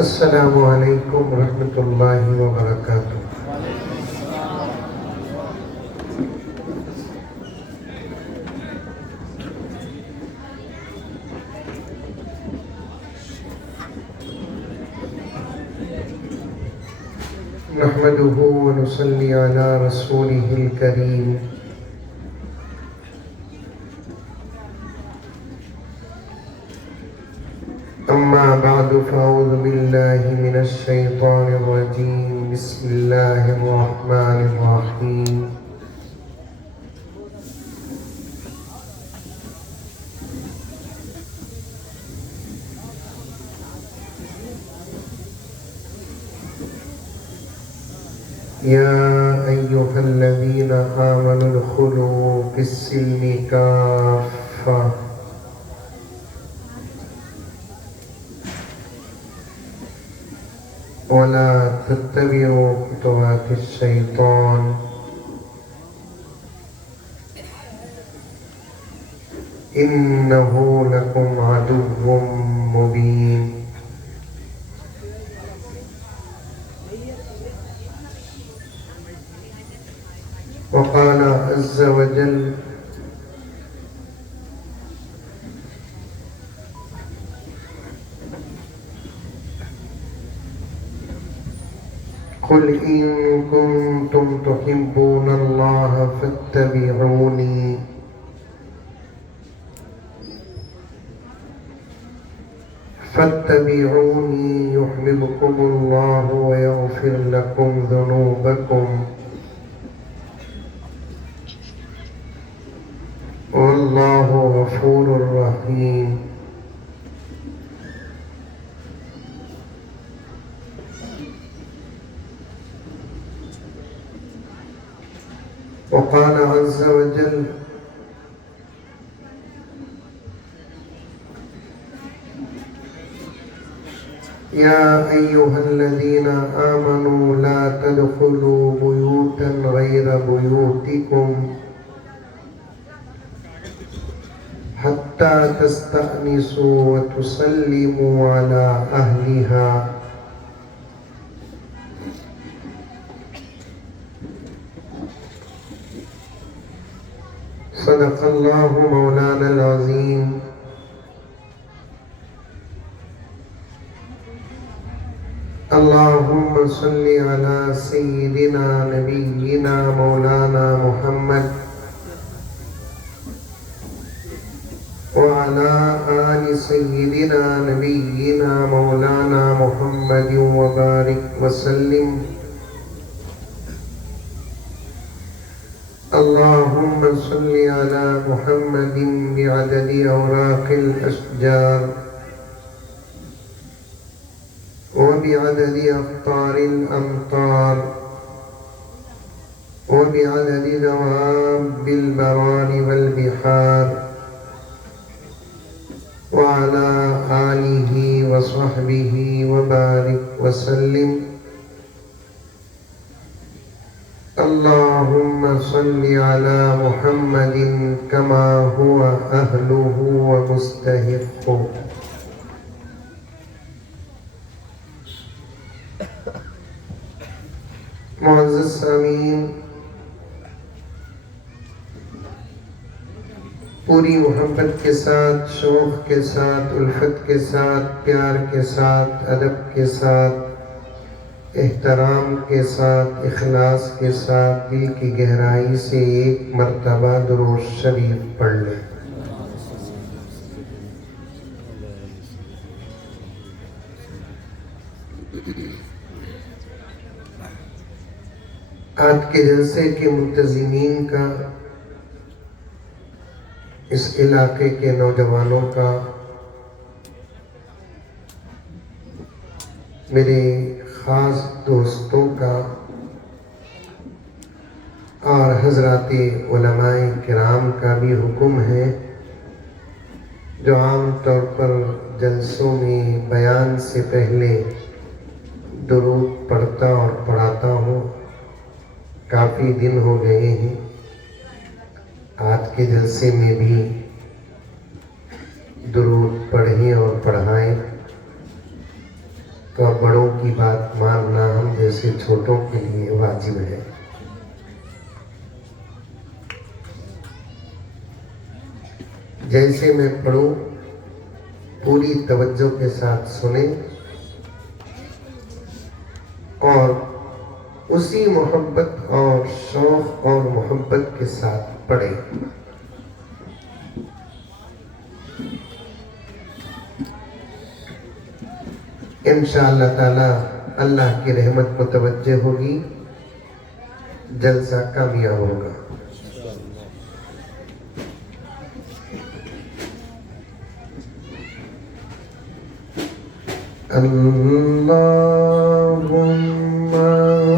السلام علیکم ورحمۃ اللہ وبرکاتہ۔ نحمده ونصلي على رسوله الكريم۔ أما بعد فأعوذ بالله من الشيطان الرجيم، بسم الله الرحمن الرحيم۔ يا أيها الذين آمنوا ادخلوا في السلم كافة ولا تتبعوا خطوات الشيطان إنه لكم عدو مبين۔ وقال عز وجل: قل إن كنتم تحبون الله فاتبعوني يحببكم الله ويغفر لكم ذنوبكم والله غفور رحيم۔ وقال عز وجل: يا أيها الذين آمنوا لا تدخلوا بيوتا غير بيوتكم حتى تستأنسوا وتسلموا على أهلها صدق الله مولانا العظيم۔ اللهم صل على سيدنا نبينا مولانا محمد وعلى آل سيدنا نبينا مولانا محمد وبارك وسلم۔ اللهم صل على محمد بعدد أوراق الأشجار وبعدد أقطار الأمطار وبعدد دواب البرار والبحار وعلى آله وصحبه وبارك وسلم۔ اللهم صل على محمد كما هو أهله ومستحقه۔ معزز سامعین، پوری محبت کے ساتھ، شوق کے ساتھ، الفت کے ساتھ، پیار کے ساتھ، ادب کے ساتھ، احترام کے ساتھ، اخلاص کے ساتھ دل کی گہرائی سے ایک مرتبہ درود شریف پڑھ لیں۔ آج کے جلسے کے منتظمین کا، اس علاقے کے نوجوانوں کا، میرے خاص دوستوں کا اور حضرات علماء کرام کا بھی حکم ہے، جو عام طور پر جلسوں میں بیان سے پہلے درود پڑھتا اور پڑھاتا ہوں۔ کافی دن ہو گئے ہیں، آج کے جلسے میں بھی درود پڑھیں اور پڑھائیں۔ تو اب بڑوں کی بات ماننا ہم جیسے چھوٹوں کے لیے واجب ہے۔ جیسے میں پڑھوں پوری توجہ کے ساتھ سنیں اور اسی محبت اور شوق اور محبت کے ساتھ پڑھیں۔ انشاءاللہ تعالی اللہ کی رحمت کو توجہ ہوگی، جلسہ کامیاب ہوگا۔ اللہم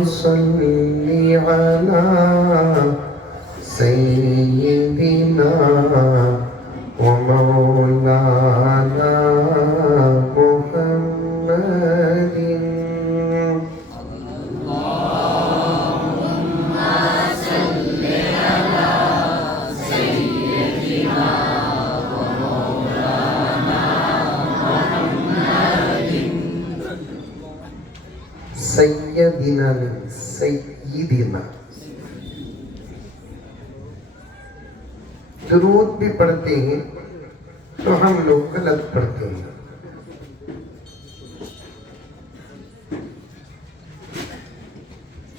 صلی علی سیدنا و مولانا سیدنا نہیں سیدنا۔ درود بھی پڑھتے ہیں تو ہم لوگ غلط پڑھتے ہیں۔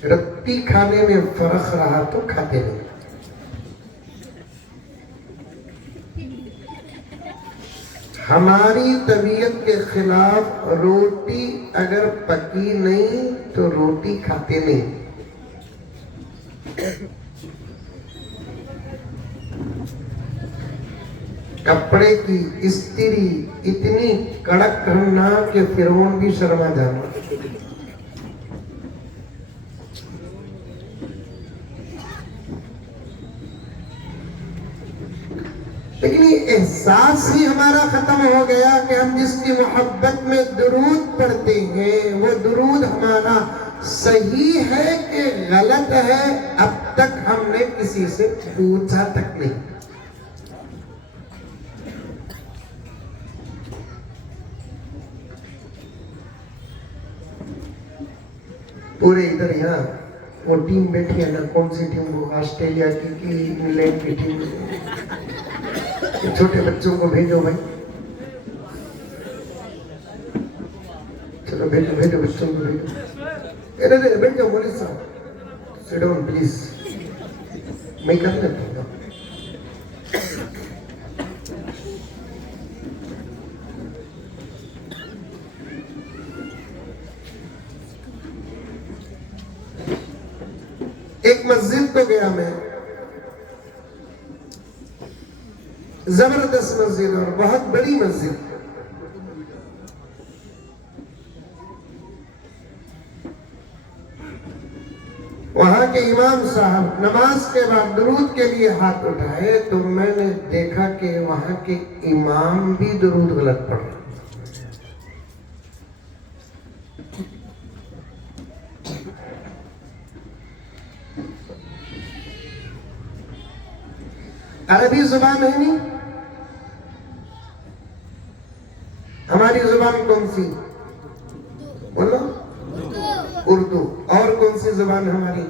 رتی کھانے میں فرق رہا تو کھاتے نہیں۔ ہماری طبیعت کے خلاف روٹی اگر پکی نہیں تو روٹی کھاتے نہیں۔ کپڑے کی استری اتنی کڑک کرنا کہ فرعون بھی شرما جانا۔ لیکن یہ احساس ہی ہمارا ختم ہو گیا کہ ہم جس کی محبت میں درود پڑھتے ہیں وہ درود ہمارا صحیح ہے کہ غلط ہے، اب تک ہم نے کسی سے پوچھا تک نہیں۔ پورے ادھر یہاں وہ ٹیم بیٹھی ہے نا، کون سی ٹیم؟ وہ آسٹریلیا کی انگلینڈ کی ٹیم۔ چھوٹے بچوں کو بھیجو بھائی، چلو بھیجو بھیجو بچوں کو بھیجو۔ بیٹھ جاؤ مولوی صاحب، سٹ ڈاؤن پلیز، میں کر لیتا ہوں۔ ایک مسجد کو گیا میں، زبردست مسجد اور بہت بڑی مسجد۔ وہاں کے امام صاحب نماز کے بعد درود کے لیے ہاتھ اٹھائے تو میں نے دیکھا کہ وہاں کے امام بھی درود غلط پڑھ رہے۔ عربی زبان ہے نہیں، ہماری زبان کون سی؟ بولو، اردو۔ اور کون سی زبان ہماری؟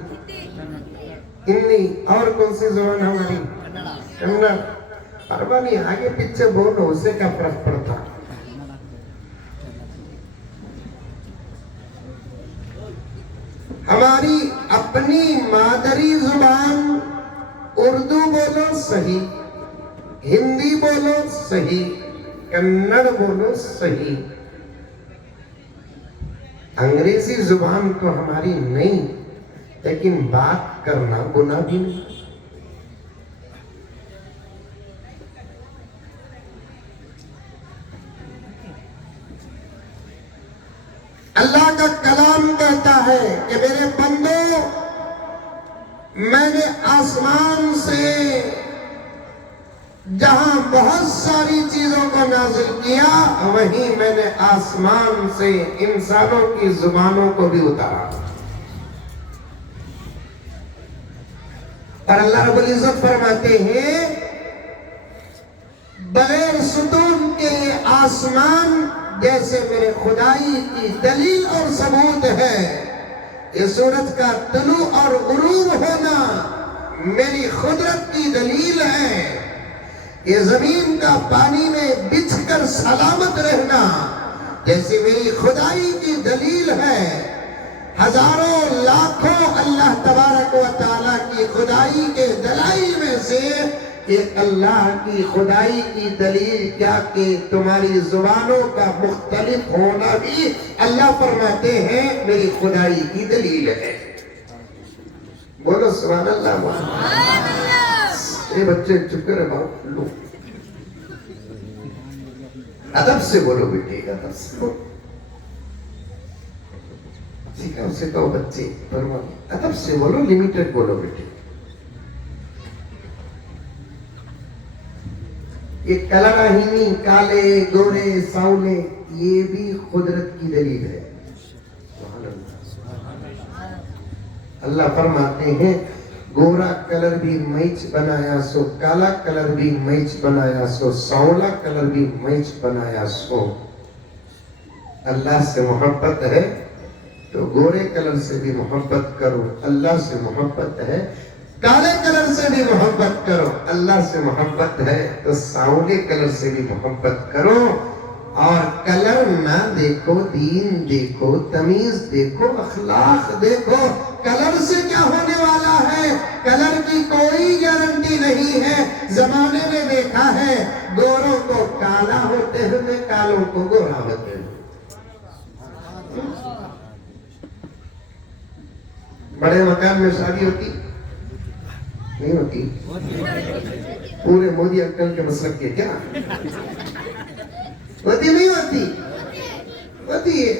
ہندی۔ اور کون سی زبان ہماری؟ کنڑ۔ پرواہ نہیں، آگے پیچھے بولو، اسے کیا فرق پڑتا۔ ہماری اپنی مادری زبان اردو بولو صحیح، ہندی بولو صحیح، کنڑ بولو صحیح۔ انگریزی زبان تو ہماری نہیں، لیکن بات کرنا گناہ بھی نہیں۔ اللہ کا کلام کہتا ہے کہ میرے بندو، میں نے آسمان سے جہاں بہت ساری چیزوں کو نازل کیا، وہیں میں نے آسمان سے انسانوں کی زبانوں کو بھی اتارا۔ اور اللہ رب العزت فرماتے ہیں بغیر ستون کے آسمان جیسے میرے خدائی کی دلیل اور ثبوت ہے۔ یہ سورج کا طلوع اور غروب ہونا میری قدرت کی دلیل ہے۔ یہ زمین کا پانی میں بچھ کر سلامت رہنا جیسے میری خدائی کی دلیل ہے۔ ہزاروں لاکھوں اللہ تبارک و تعالیٰ کی خدائی کے دلائل میں سے ایک اللہ کی خدائی کی دلیل کیا کہ تمہاری زبانوں کا مختلف ہونا بھی اللہ فرماتے ہیں میری خدائی کی دلیل ہے۔ بولو سبحان اللہ۔ یہ بچے چپ کر باپ لو، ادب سے بولو بیٹے، ادب سے بولو، سکھاؤ سکھاؤ بچے، ادب سے بولو، لمیٹڈ بولو بیٹے۔ یہ کلراہینی، کالے گورے ساولے، یہ بھی قدرت کی دلیل ہے۔ اللہ فرماتے ہیں گورا کلر بھی میچ بنایا سو، کالا کلر بھی میچ بنایا سو، سانولا کلر بھی میچ بنایا سو۔ اللہ سے محبت ہے تو گورے کلر سے بھی محبت کرو، اللہ سے محبت ہے کالے کلر سے بھی محبت کرو، اللہ سے محبت ہے تو سانولے کلر سے بھی محبت کرو۔ اور کلر نہ دیکھو، دین دیکھو، تمیز دیکھو، اخلاق دیکھو۔ کلر سے کیا ہونے والا ہے؟ کلر کی کوئی گارنٹی نہیں ہے۔ زمانے نے دیکھا ہے گوروں کو کالا ہوتے ہوئے، کالوں کو گورا ہوتے ہوئے۔ بڑے مکان میں شادی ہوتی نہیں ہوتی؟ پورے مودی انکل کے مسلک کے کیا ہوتی نہیں ہوتی؟ ہوتی ہے۔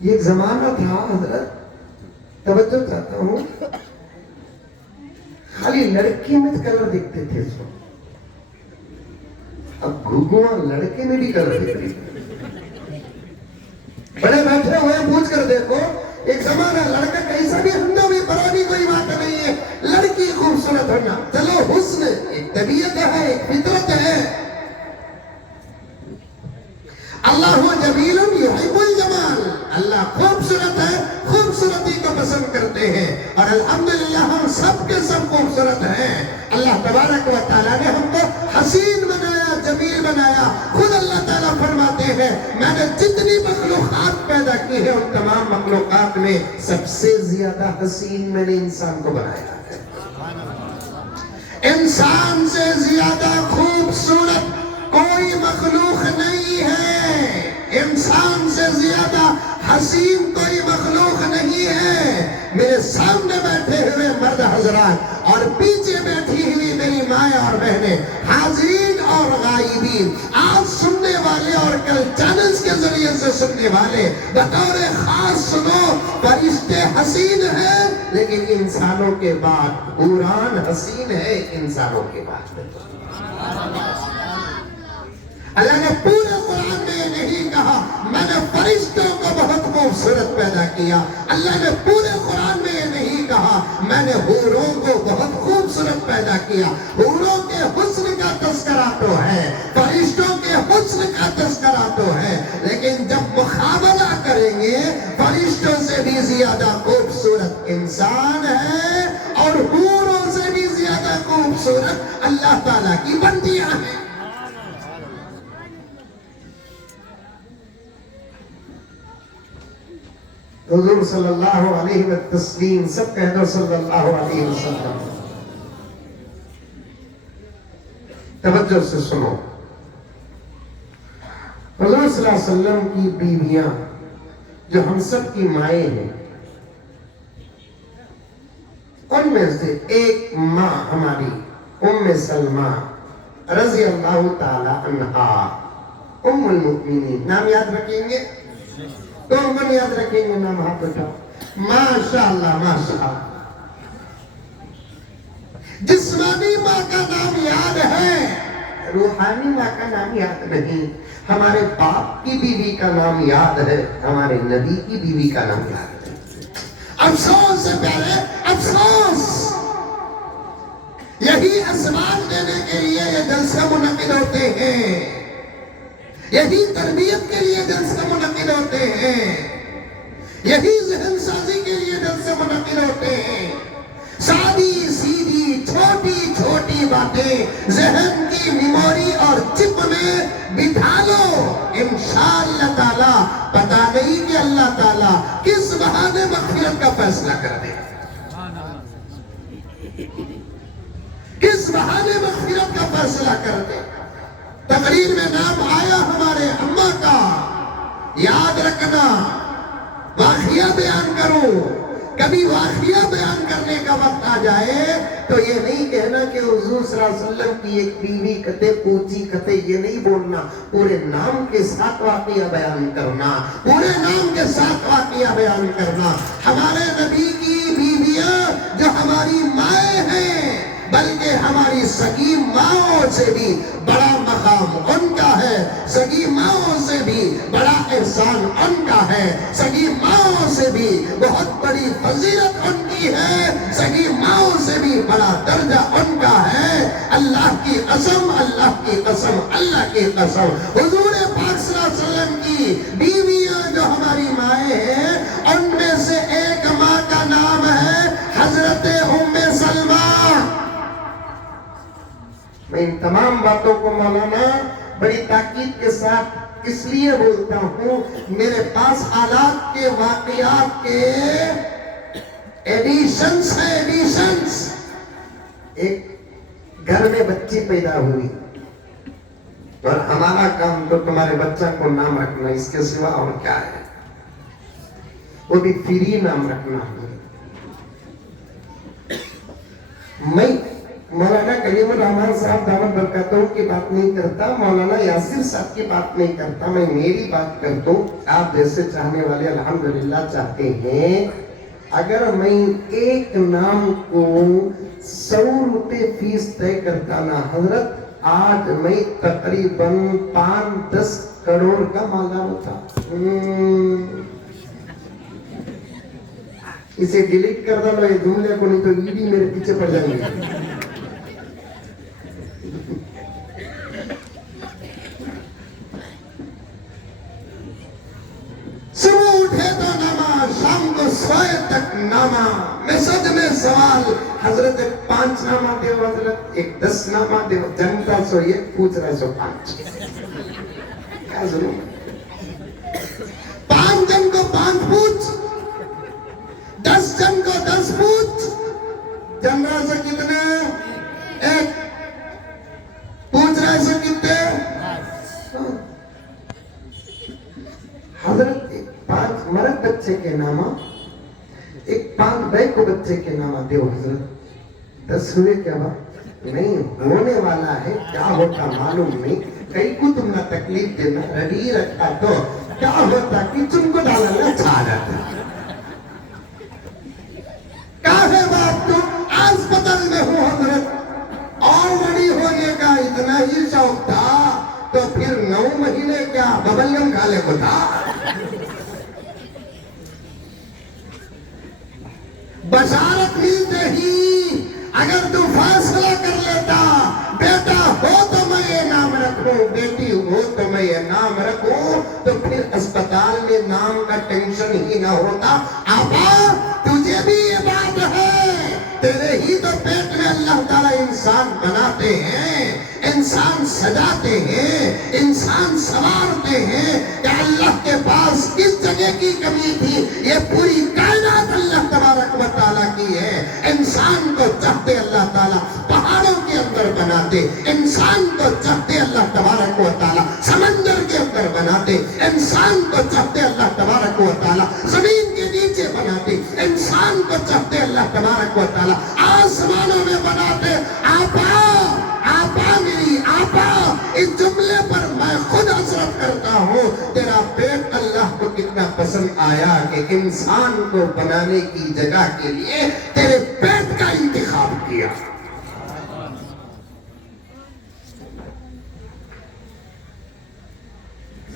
یہ ایک زمانہ تھا حضرت، توجہ چاہتا ہوں، خالی لڑکی میں کلر دیکھتے تھے اس وقت، اب گھگواں لڑکے میں بھی کلر دیکھ رہی۔ بڑے بیٹھے ہوئے پوچھ کر دیکھو، ایک زمانہ لڑکا کیسا بھی ہندا بھی پرانی کوئی بات نہیں ہے، لڑکی خوبصورت ہونا، چلو حسن ایک طبیعت ہے، ایک فطرت ہے۔ اللہ جمیل یحب الجمال، اللہ خوبصورت ہے، خوبصورتی کو پسند کرتے ہیں، اور الحمدللہ ہم سب کے سب خوبصورت ہیں۔ اللہ تبارک و تعالیٰ نے ہم کو حسین بنایا، جمیل بنایا۔ خود اللہ تعالیٰ فرماتے ہیں میں نے جتنی مخلوقات پیدا کی ہے ان تمام مخلوقات میں سب سے زیادہ حسین میں نے انسان کو بنایا ہے۔ انسان سے زیادہ خوبصورت کوئی مخلوق نہیں ہے، انسان سے زیادہ حسین کوئی مخلوق نہیں ہے۔ میرے سامنے بیٹھے ہوئے مرد حضرات اور پیچھے بیٹھی ہوئی میری مائیں اور بہنیں، حاضرین اور غائبین، آج سننے والے اور کل چینلز کے ذریعے سے سننے والے، بطور خاص سنو، فرشتے حسین ہیں لیکن انسانوں کے بعد قرآن حسین ہے، انسانوں کے بعد۔ اللہ نے پورے قرآن میں یہ نہیں کہا میں نے فرشتوں کو بہت خوبصورت پیدا کیا، اللہ نے پورے قرآن میں یہ نہیں کہا میں نے حوروں کو بہت خوبصورت پیدا کیا۔ حوروں کے حسن کا تذکرہ تو ہے، فرشتوں کے حسن کا تذکرہ تو ہے، لیکن جب مقابلہ کریں گے فرشتوں سے بھی زیادہ خوبصورت انسان ہے اور حوروں سے بھی زیادہ خوبصورت اللہ تعالیٰ کی بندیاں ہیں۔ حضور صلی اللہ علیہ وسلم، سب کہہ دو صلی اللہ علیہ وسلم۔ توجہ سے سنو، حضور صلی اللہ علیہ وسلم کی بیویاں جو ہم سب کی مائیں ہیں، ان میں سے ایک ماں ہماری ام سلمہ رضی اللہ تعالی عنہا، ام المؤمنین، نام یاد رکھیں گے؟ کون کون یاد رکھیں گے؟ نام ہاتھ اٹھاؤ۔ ماشاءاللہ ماشاءاللہ۔ جسمانی ماں کا نام یاد ہے، روحانی ماں کا نام یاد نہیں۔ ہمارے باپ کی بیوی کا نام یاد ہے، ہمارے نبی کی بیوی کا نام یاد ہے۔ افسوس سے پہلے افسوس، یہی اسباب دینے کے لیے یہ جلسے منعقد ہوتے ہیں۔ یہی تربیت کے لیے جلسے منعقد ہوتے ہیں، یہی ذہن سازی کے لیے جلسے منعقد ہوتے ہیں۔ سادی سیدھی چھوٹی چھوٹی باتیں ذہن کی میموری اور چپ میں بٹھا لو، انشاءاللہ تعالی پتہ نہیں کہ اللہ تعالیٰ کس بہانے مغفرت کا فیصلہ کر دے، کس بہانے مغفرت کا فیصلہ کر دے۔ تقریر میں نام آیا ہمارے اماں کا، یاد رکھنا واقعہ بیان کروں، کبھی واقعہ بیان کرنے کا وقت آ جائے تو یہ نہیں کہنا کہ حضور صلی اللہ علیہ وسلم کی ایک بیوی کتے پوچھی کتے، یہ نہیں بولنا، پورے نام کے ساتھ واقعہ بیان کرنا، پورے نام کے ساتھ واقعہ بیان کرنا۔ ہمارے نبی کی بیویاں جو ہماری مائیں ہیں، بلکہ ہماری سگی ماؤں سے بھی بڑا مقام ان کا ہے، سگی ماؤں سے بھی بڑا احسان ان کا ہے، سگی ماؤں سے بھی بہت بڑی فضیلت ان کی ہے، سگی ماؤں سے بھی بڑا درجہ ان کا ہے۔ اللہ کی قسم، اللہ کی قسم، اللہ کی قسم، حضور پاک صلی اللہ علیہ وسلم کی بیویاں جو ہماری مائیں ہیں، ان میں سے ایک ماں کا نام ہے حضرت ام سلمہ۔ میں ان تمام باتوں کو مولانا بڑی تاکید کے ساتھ اس لیے بولتا ہوں، میرے پاس حالات کے واقعات کے ایڈیشنز ہیں، ایڈیشنز۔ ایک گھر میں بچی پیدا ہوئی اور ہمارا کام تو تمہارے بچہ کو نام رکھنا، اس کے سوا اور کیا ہے، وہ بھی فری نام رکھنا ہے۔ میں مولانا کلیم الرحمن صاحب دامت برکاتہ کی بات نہیں کرتا، مولانا یاسر صاحب کی بات نہیں کرتا، میں میری بات کرتا ہوں۔ آپ جیسے چاہنے والے الحمدللہ چاہتے ہیں، اگر میں ایک نام کو 100 روپے فیس طے کرتا نا حضرت، آج میں تقریباً 5-10 کروڑ کا مالدار ہوتا۔ اسے ڈیلیٹ کر دو یہ جملے کو، نہیں تو ایڈی میرے پیچھے پڑ جائیں گے۔ صبح اٹھے تو نماز، شام کو سوئے تک نامہ، میسج میں سوال، حضرت 5 نامہ دے حضرت، ایک 10 نامہ دے، جنتا سو ایک پوچھ رہے سو 5، کیا ضرور 5 جن کو 5 پوچھ، 10 جن کو 10 پوچھ، جنرا سے کتنے؟ ایک پوچھ رہے سے کتنے؟ حضرت 5 مرد بچے کے نامہ، ایک 5 بیک کو بچے کے نامہ دیو حضرت، 10 ہوئے کیا بات نہیں ہونے والا ہے، کیا ہوتا معلوم نہیں، کئی کو تم نہ تکلیف دینا ریڈی رکھا تو کیا ہوتا کہ تم کو ڈالا نہ چھا جاتا۔ کافی بات تو ہسپتال میں ہوں حضرت، آلریڈی ہونے کا اتنا ہی شوق تھا تو پھر 9 مہینے کیا ببلگم کھالے کو تھا۔ بشارت ملتے ہی اگر تو فیصلہ کر لیتا، بیٹا ہو تو میں یہ نام رکھوں، بیٹی ہو تو میں یہ نام رکھوں، تو پھر اسپتال میں نام کا ٹینشن ہی نہ ہوتا۔ آبا تجھے بھی یہ بات ہے، تیرے ہی تو پیٹ میں اللہ تعالیٰ انسان بناتے ہیں، انسان سجاتے ہیں، انسان سوارتے ہیں، کہ اللہ کے پاس کس جگہ کی کمی تھی، یہ پوری کائنات اللہ تبارک و تعالیٰ کی ہے۔ انسان کو چاہتے اللہ تعالیٰ پہاڑوں کے اندر بناتے، انسان کو چاہتے اللہ تبارک و تعالیٰ سمندر کے اندر بناتے، انسان کو چاہتے اللہ تبارک و تعالیٰ زمین کے نیچے بناتے، انسان کو چاہتے اللہ تبارک و تعالیٰ آسمانوں میں بناتے۔ آپا میری آپا، اس جملے پر میں خود حسرت کرتا ہوں، تیرا پیٹ اللہ کو کتنا پسند آیا کہ انسان کو بنانے کی جگہ کے لیے تیرے پیٹ کا انتخاب کیا۔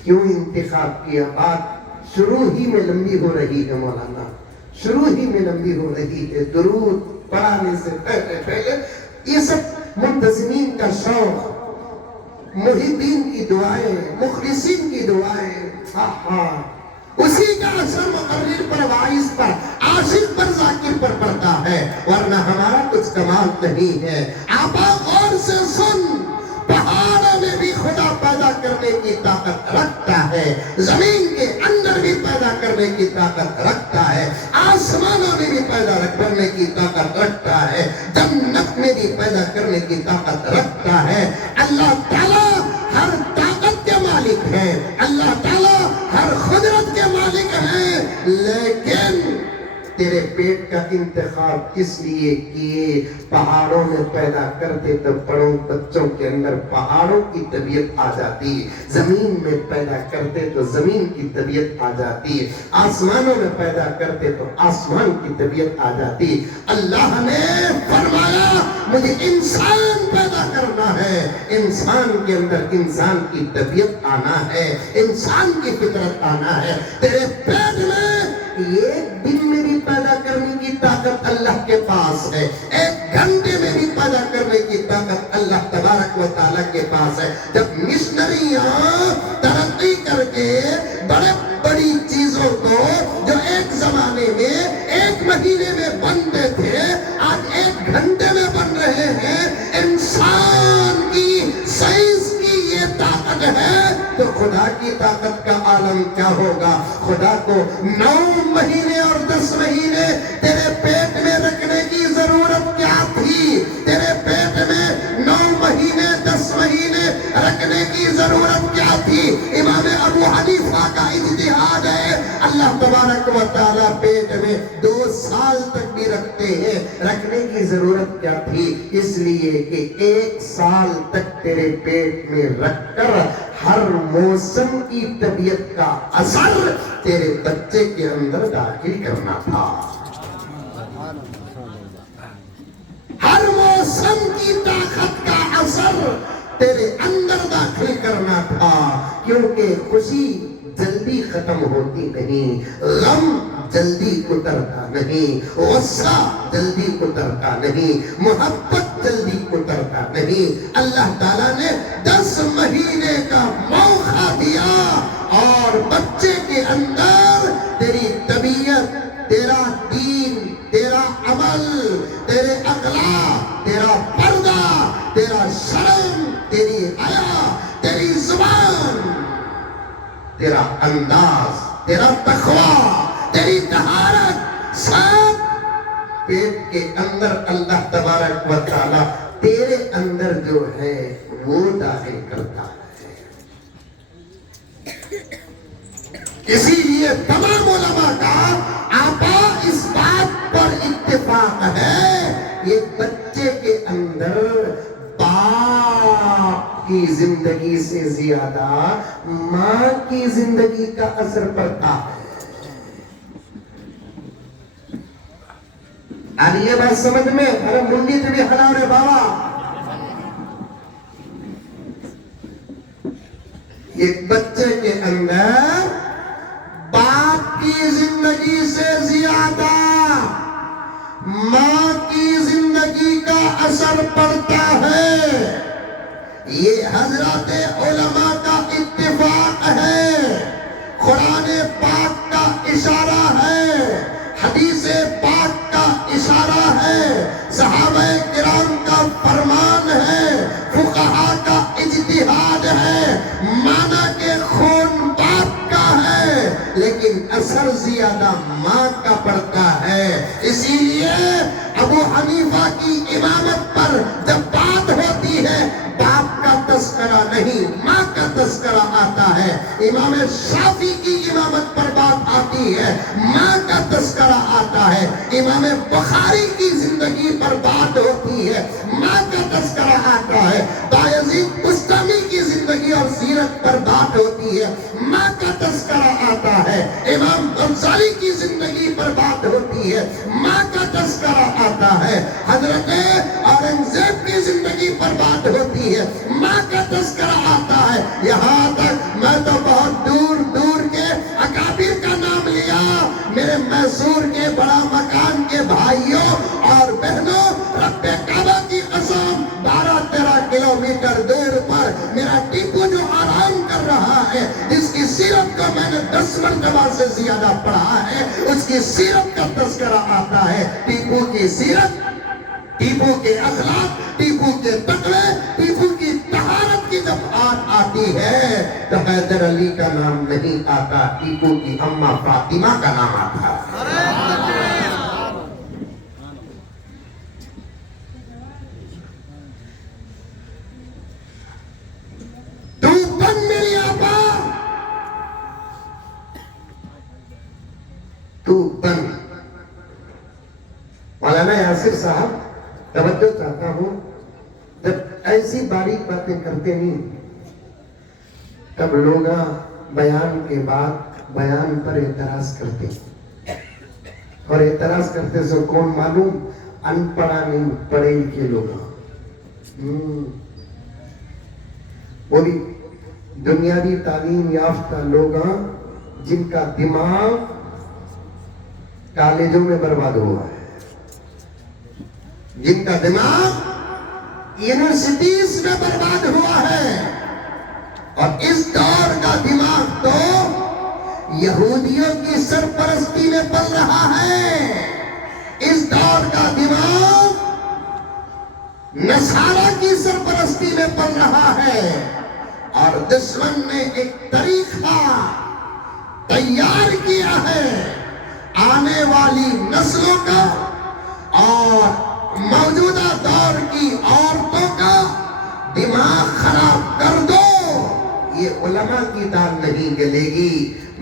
کیوں انتخاب کیا؟ بات شروع ہی میں لمبی ہو رہی ہے مولانا، شروع ہی میں لمبی ہو رہی ہے۔ درود پڑھانے سے پہلے یہ سب منتظمین کا شوق، محبین کی دعائیں، مخلصین دعائیں اسی کا اثر مقرر پر وائس پر عاشق پر ذاکر پر پڑتا ہے، ورنہ ہمارا کچھ کمال نہیں ہے۔ آپا غور سے سن، پہاڑوں میں بھی خدا پیدا کرنے کی طاقت رکھتا ہے، زمین کے اندر بھی پیدا کرنے کی طاقت رکھتا ہے، آسمانوں میں بھی پیدا کرنے کی طاقت رکھتا ہے، جنت میں بھی پیدا کرنے کی طاقت رکھتا ہے۔ اللہ تعالیٰ ہر طاقت کے مالک ہے، اللہ تعالیٰ ہر قدرت کے مالک ہیں، لیکن تیرے پیٹ کا انتخاب کس لیے کیے؟ پہاڑوں میں پیدا کرتے تو بڑوں بچوں کے اندر پہاڑوں کی طبیعت آ جاتی، زمین میں پیدا کرتے تو زمین کی طبیعت آ جاتی، آسمانوں میں پیدا کرتے تو آسمان کی طبیعت آ جاتی۔ اللہ نے فرمایا مجھے انسان پیدا کرنا ہے، انسان کے اندر انسان کی طبیعت آنا ہے، انسان کی فطرت آنا ہے۔ تیرے پیٹ میں ایک دن میں بھی پیدا کرنے کی طاقت اللہ کے پاس ہے، ایک گھنٹے میں بھی پیدا کرنے کی طاقت اللہ تبارک و تعالیٰ کے پاس ہے۔ جب مشنریاں ترقی کر کے بڑی چیزوں کو جو ایک زمانے میں ایک مہینے میں بنتے تھے آج ایک گھنٹے میں بن رہے ہیں، انسان کی سائنس کی یہ طاقت ہے تو خدا کی طاقت کا عالم کیا ہوگا؟ خدا کو 9 مہینے اور 10 مہینے تیرے پیٹ میں رکھنے کی ضرورت کیا تھی؟ تیرے پیٹ میں 9 مہینے 10 مہینے رکھنے کی ضرورت کیا تھی؟ امام ابو حنیفہ کا اجتہاد ہے، اللہ تبارک و تعالیٰ پیٹ میں 2 سال تک بھی رکھتے ہیں، رکھنے کی ضرورت کیا تھی؟ اس لیے کہ 1 سال تک تیرے پیٹ میں رکھ کر ہر موسم کی طبیعت کا اثر تیرے بچے کے اندر داخل کرنا تھا، ہر موسم کی طاقت کا اثر تیرے اندر داخل کرنا تھا، کیونکہ خوشی جلدی ختم ہوتی نہیں، غم جلدی اترتا نہیں، غصہ جلدی اترتا نہیں، محبت جلدی اترتا نہیں۔ اللہ تعالیٰ نے 10 مہینے کا موقع دیا اور بچے کے اندر تیری طبیعت، تیرا دین، تیرا عمل، تیرے اخلاق، تیرا پردہ، تیرا شرم، تیری حیا، تیری زبان، تیرا انداز، تیرا تقوی، تیری طہارت، سب پیٹ کے اندر اللہ تبارک و تعالیٰ تیرے اندر جو ہے وہ داخل کرتا ہے۔ اسی لیے تمام علماء کا آپا اس بات پر اتفاق ہے، یہ بچے کے اندر باپ کی زندگی سے زیادہ ماں کی زندگی کا اثر پڑتا ہے۔ آج یہ بات سمجھ میں، ارے منڈی تو بھی ہلاؤ رے بابا، ایک بچے کے اندر باپ کی زندگی سے زیادہ ماں کی زندگی کا اثر پڑتا ہے، یہ حضرات علماء کا اتفاق ہے، قرآن پاک کا اشارہ ہے، حدیث پاک کا اشارہ ہے، صحابہ کرام کا فرمان ہے، فقہاء کا اجتہاد ہے، مانا کہ خون باپ کا ہے لیکن اثر زیادہ ماں کا پڑتا ہے۔ اسی لیے ابو حنیفہ کی امامت پر جب بات ہوتی ہے باپ کا تذکرہ نہیں ماں کا تذکرہ آتا ہے، امام شافعی کی امامت پر بات آتی ہے ماں کا تذکرہ آتا ہے، امام بخاری کی زندگی پر بات ہوتی ہے ماں کا تذکرہ آتا ہے، بایزید بستامی کی زندگی اور سیرت پر بات ہوتی ہے ماں کا تذکرہ آتا ہے، امام غزالی کی زندگی پر بات ہوتی ہے ماں کا تذکرہ آتا ہے، حضرت اورنگزیب کی زندگی پر بات ہوتی ہے ماں کا تذکرہ آتا ہے، یہاں تک میں تو بہت دور دور کے اکابر کا نام لیا، میرے میسور کے بڑا مکان کے بھائیوں اور بہنوں، رب کعبہ کی قسم 12-13 کلومیٹر دور پر میرا ٹیپو جو آرام کر رہا ہے جس کی سیرت کو میں نے 10 مرتبہ سے زیادہ پڑھا ہے، اس کی سیرت کا تذکرہ آتا ہے۔ ٹیپو کی سیرت، ٹیپو کے اخلاق، ٹیپو کے تقوی، ٹیپو کی طہارت کی جب بات آتی ہے تو حیدر علی کا نام نہیں آتا، ٹیپو کی اماں فاطمہ کا نام آتا ہے۔ تو بن میری آبا، تو بن۔ مولانا یاسر صاحب توجہ چاہتا ہوں، جب ایسی باریک باتیں کرتے نہیں تب لوگ بیان کے بعد بیان پر اعتراض کرتے، اور اعتراض کرتے سے کون معلوم؟ ان پڑھا نہیں پڑھے لکھے لوگ، وہی دنیاوی تعلیم یافتہ لوگ جن کا دماغ کالجوں میں برباد ہوا ہے، جن کا دماغ یونیورسٹیز میں برباد ہوا ہے، اور اس دور کا دماغ تو یہودیوں کی سرپرستی میں پل رہا ہے، اس دور کا دماغ نصارہ کی سرپرستی میں پل رہا ہے، اور دشمن نے ایک طریقہ تیار کیا ہے آنے والی نسلوں کا اور موجودہ دور کی عورتوں کا دماغ خراب کر دو۔ یہ علماء کی داد نہیں گلے گی۔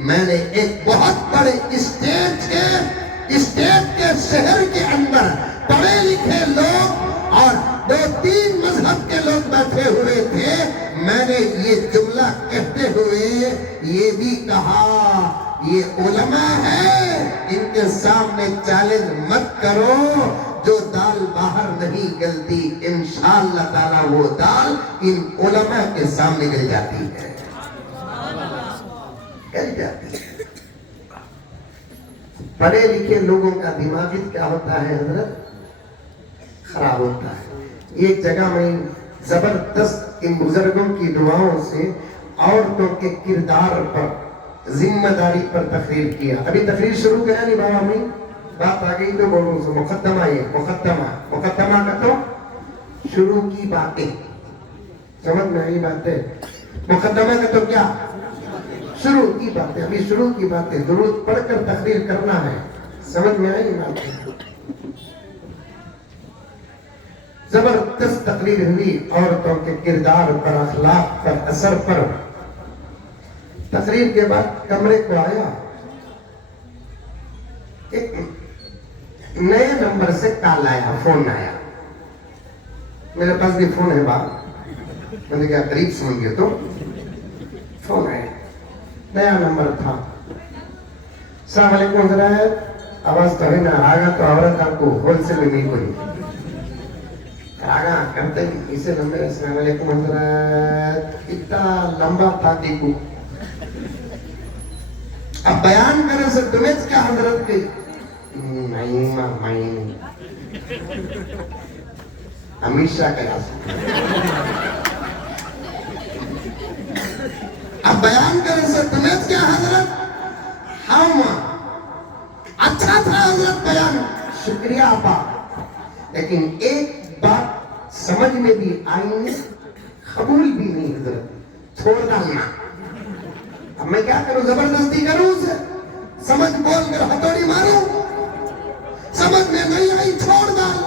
میں نے ایک بہت بڑے اسٹیٹ کے شہر کے اندر پڑھے لکھے لوگ اور 2-3 مذہب کے لوگ بیٹھے ہوئے تھے، میں نے یہ جملہ کہتے ہوئے یہ بھی کہا، یہ علماء ہے، ان کے سامنے چیلنج مت کرو، جو دال باہر نہیں گلتی انشاءاللہ تعالیٰ وہ دال ان علماء کے سامنے گل جاتی ہے، گل جاتی ہے۔ پڑھے لکھے لوگوں کا دماغ کیا ہوتا ہے حضرت؟ خراب ہوتا ہے۔ ایک جگہ میں زبردست ان بزرگوں کی دعاؤں سے عورتوں کے کردار پر، ذمہ داری پر تقریر کیا۔ ابھی تقریر شروع کرا نہیں بابا میں بات آ گئی تو بولوں سے مقدمہ، یہ مقدمہ کا تو شروع کی باتیں، سمجھ میں آئی باتیں؟ مقدمہ کا تو کیا؟ شروع کی باتیں۔ ابھی شروع کی باتیں درود پڑھ کر تقریر کرنا ہے، سمجھ میں آئی باتیں؟ زبردست تقریر ہوئی عورتوں کے کردار پر، اخلاق پر، اثر پر۔ تقریر کے بعد کمرے کو آیا، ایک نئے نمبر سے کال آیا، فون آیا، میرے پاس بھی فون ہے باپ، میں نے کہا قریب سن گئے تو فون آیا، نیا نمبر تھا۔ السلام علیکم حضرت، آواز تو ہے نا، آگا تو عورت آپ کو ہول سے بھی نہیں کوئی آگا کرتے اسے نمبر، السلام علیکم حضرت، اتنا لمبا تھا کہ کو اب بیان کرنے سے تمہیں کیا حضرت کی ہمیشہ کہا اب بیان کرنے سے تمہیں کیا حضرت؟ ہم اچھا تھا حضرت بیان، شکریہ آپا، لیکن ایک بات سمجھ میں بھی آئی نہیں، قبول بھی نہیں حضرت، چھوڑ ڈالنا۔ اب میں کیا کروں؟ زبردستی کروں اسے؟ سمجھ بول کر ہتھوڑی ماروں؟ سمجھ میں نہیں آئی چھوڑ ڈال،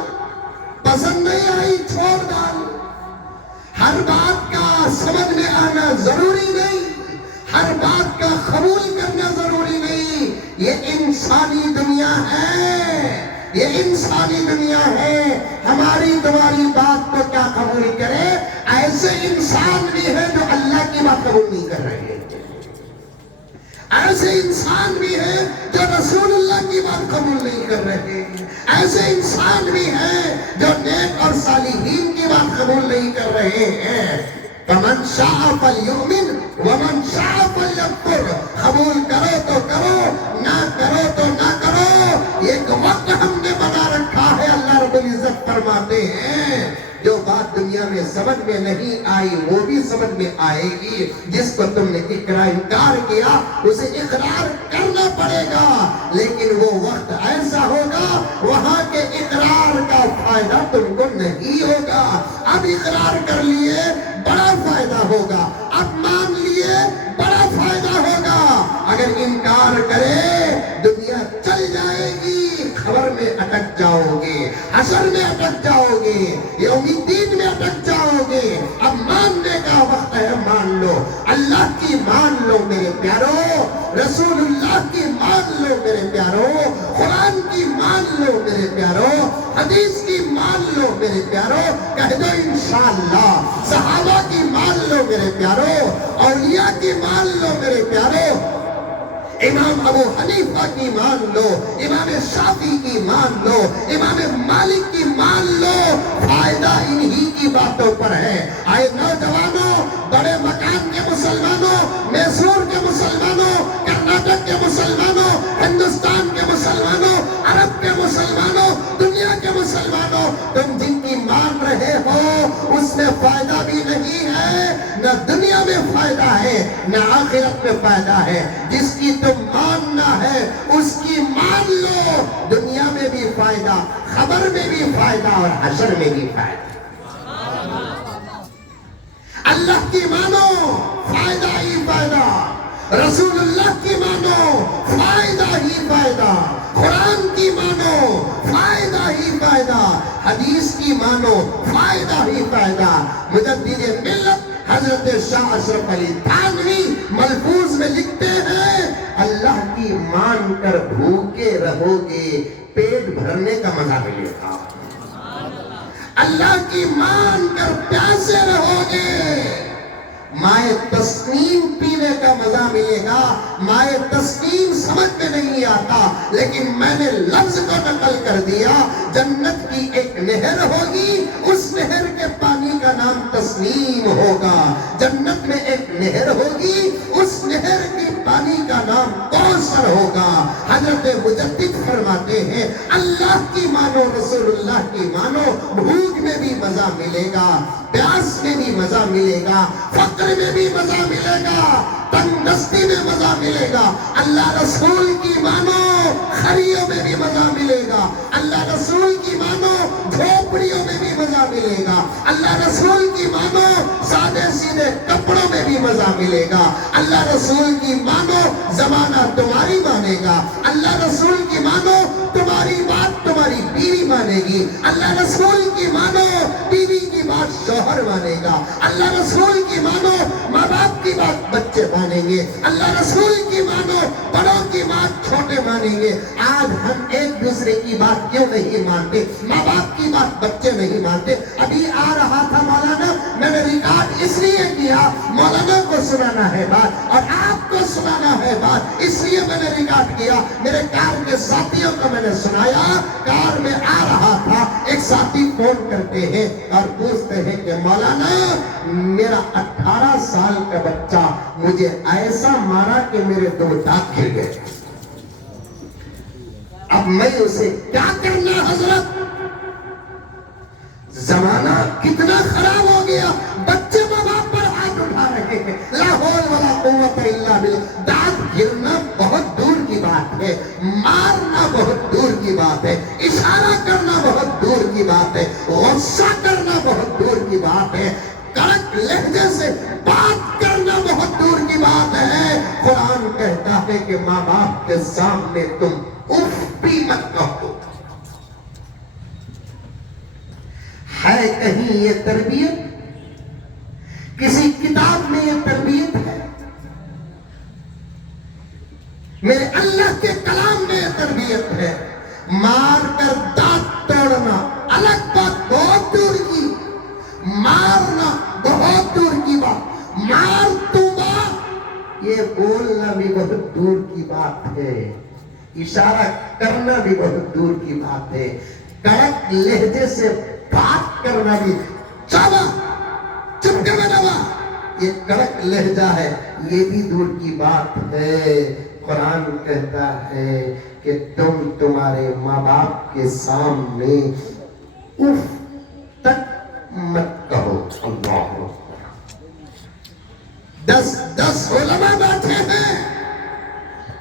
پسند نہیں آئی چھوڑ ڈال۔ ہر بات کا سمجھ میں آنا ضروری نہیں، ہر بات کا قبول کرنا ضروری نہیں۔ یہ انسانی دنیا ہے، یہ انسانی دنیا ہے، ہماری تمہاری بات کو کیا قبول کرے؟ ایسے انسان بھی ہیں جو اللہ کی بات قبول نہیں کر رہے ہیں، ایسے انسان بھی ہیں جو رسول اللہ کی بات قبول نہیں کر رہے ہیں، ایسے انسان بھی ہیں جو نیک اور صالحین کی بات قبول نہیں کر رہے ہیں۔ فَمَنْ شَاءَ فَلْيُؤْمِنْ وَمَنْ شَاءَ فَلْيَكْفُرْ، قبول کرو تو کرو، نہ کرو تو نہ کرو، ایک وقت ہم نے بنا رکھا ہے۔ اللہ رب العزت فرماتے ہیں جو بات دنیا دنیا میں سمجھ میں نہیں آئی وہ بھی سمجھ میں آئے گی. جس کو تم نے انکار کیا اسے اقرار کرنا پڑے گا, لیکن وہ وقت ایسا ہوگا وہاں کے اقرار کا فائدہ تم کو نہیں ہوگا. اب اقرار کر لیے بڑا فائدہ ہوگا, اب مان لیے بڑا فائدہ ہوگا. اگر انکار کرے دنیا چل جائے گی, خبر میں اٹک جاؤ گے, حشر میں اٹک جاؤ گے, یوم الدین میں اٹک جاؤ گے. اب ماننے کا وقت ہے, مان لو. اللہ کی مان لو میرے پیارو, رسول اللہ کی مان لو میرے پیارو, قرآن کی مان لو میرے پیارو, حدیث کی مان لو میرے پیارو. کہہ دو انشاءاللہ. صحابہ کی مان لو میرے پیارو, اولیاء کی مان لو میرے پیارو, امام ابو حنیفہ کی مان لو, امام شافعی کی مان لو, امام مالک کی مان لو. فائدہ انہی کی باتوں پر ہے. آئے نوجوانوں, بڑے مکان کے مسلمانوں, میسور کے مسلمانوں, کرناٹک کے مسلمانوں, ہندوستان کے مسلمانوں, عرب کے مسلمانوں, دنیا کے مسلمانوں, تم جن کی مان رہے ہو اس میں فائدہ بھی نہیں ہے, نہ دنیا میں فائدہ ہے نہ آخرت میں فائدہ ہے. جس کی تم ماننا ہے اس کی مان لو, دنیا میں بھی فائدہ, خبر میں بھی فائدہ اور حشر میں بھی فائدہ. اللہ کی مانو, فائدہ ہی فائدہ. رسول اللہ کی مانو, فائدہ ہی فائدہ. قرآن کی مانو, فائدہ ہی فائدہ. حدیث کی مانو, فائدہ ہی فائدہ. مجدد ملت حضرت شاہ اشرف علی تھانوی ملفوظ میں لکھتے ہیں, اللہ کی مان کر بھوکے رہو گے, پیٹ بھرنے کا مزہ ملے گا. اللہ کی مان کر پیاسے رہو گے, مائے تسنیم پینے کا مزہ ملے گا. مائے تسنیم سمجھ میں نہیں آتا, لیکن میں نے لفظ کو نقل کر دیا. جنت کی ایک نہر ہوگی, اس نہر کے پانی کا نام تسنیم ہوگا. جنت میں ایک نہر ہوگی, اس نہر کی پانی کا نام کوثر ہوگا. حضرت مجدد فرماتے ہیں, اللہ کی مانو, رسول اللہ کی مانو, بھوک میں بھی مزہ ملے گا, پیاس میں بھی مزہ ملے گا, فقر میں بھی مزہ ملے گا, تنگ دستی میں مزہ ملے گا. اللہ رسول کی مانو, خریوں میں بھی مزہ ملے گا. اللہ رسول کی مانو, جھوپڑیوں میں بھی مزہ ملے گا. اللہ رسول کی مانو, سادے سیدھے کپڑوں میں بھی مزہ ملے گا. اللہ رسول کی مانو, زمانہ تمہاری مانے گا. اللہ رسول کی مانو, تمہاری بات تمہاری بیوی مانے گی. اللہ رسول کی مانو, بیوی کی بات شوہر مانے گا. اللہ رسول کی مانو, ماں باپ کی بات بچے مانیں گے. اللہ رسول کی مانو, بڑوں کی بات چھوٹے مانیں گے. آج ہم ایک دوسرے کی بات کیوں نہیں مانتے؟ ماں باپ کی بات بچے نہیں مانتے. ابھی آ رہا تھا مولانا, میں نے ریکارڈ اس لیے کیا, مولانا کو سنانا ہے بات اور آپ کو سنانا ہے بات, اس لیے میں نے ریکارڈ کیا. میرے کار کے ساتھیوں کو میں نے سنایا. کار میں آ رہا تھا, ایک ساتھی فون کرتے ہیں اور پوچھتے ہیں کہ مولانا میرا 18 سال کا بچہ مجھے ایسا مارا کہ میرے 2 دانت گر گئے, اب میں اسے کیا کرنا حضرت؟ زمانہ کتنا خراب ہو گیا, بچے ماں باپ پر ہاتھ اٹھا رہے ہیں. لا حول ولا قوت الا باللہ. دانت گرنا بہت دور کی بات ہے, مارنا بہت دور کی بات ہے, اشارہ کرنا بہت دور کی بات ہے, غصہ کرنا بہت دور کی بات ہے, کڑک لہجے سے بات کرنا بہت دور کی بات ہے. قرآن کہتا ہے کہ ماں باپ کے سامنے تم اف بھی مت کہو. ہے کہیں یہ تربیت؟ کسی کتاب میں یہ تربیت ہے؟ میرے اللہ کے کلام میں یہ تربیت ہے. مار کر دانت توڑنا الگ بات, بہت دور کی. مارنا بہت دور کی بات, مار دونگا یہ بولنا بھی بہت دور کی بات ہے, اشارہ کرنا بھی بہت دور کی بات ہے, کڑک لہجے سے بات کرنا بھی, چاوا چپکے میں دوا, یہ کڑک لہجہ ہے, یہ بھی دور کی بات ہے. قرآن کہتا ہے کہ تم تمہارے ماں باپ کے سامنے اف تک مت کہو.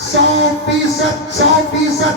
100%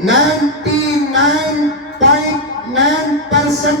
99.9%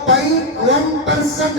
0.1%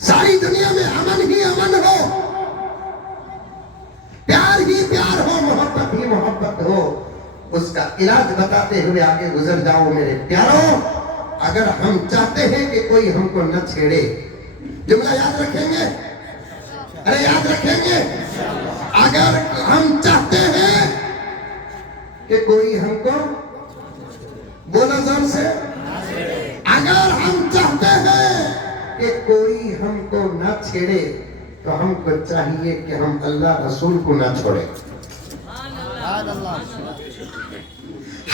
ساری دنیا میں امن ہی امن ہو، پیار ہی پیار ہو، محبت ہی محبت ہو، اس کا علاج بتاتے ہوئے آگے گزر جاؤ میرے پیاروں۔ اگر ہم چاہتے ہیں کہ کوئی ہم کو نہ چھیڑے، جملہ یاد رکھیں گے؟ ارے یاد رکھیں گے؟ اگر ہم چاہتے ہیں کہ کوئی ہم کو، بولا زور سے، اگر ہم چاہتے ہیں کہ کوئی ہم کو نہ چھیڑے تو ہم کو چاہیے کہ ہم اللہ رسول کو نہ چھوڑیں۔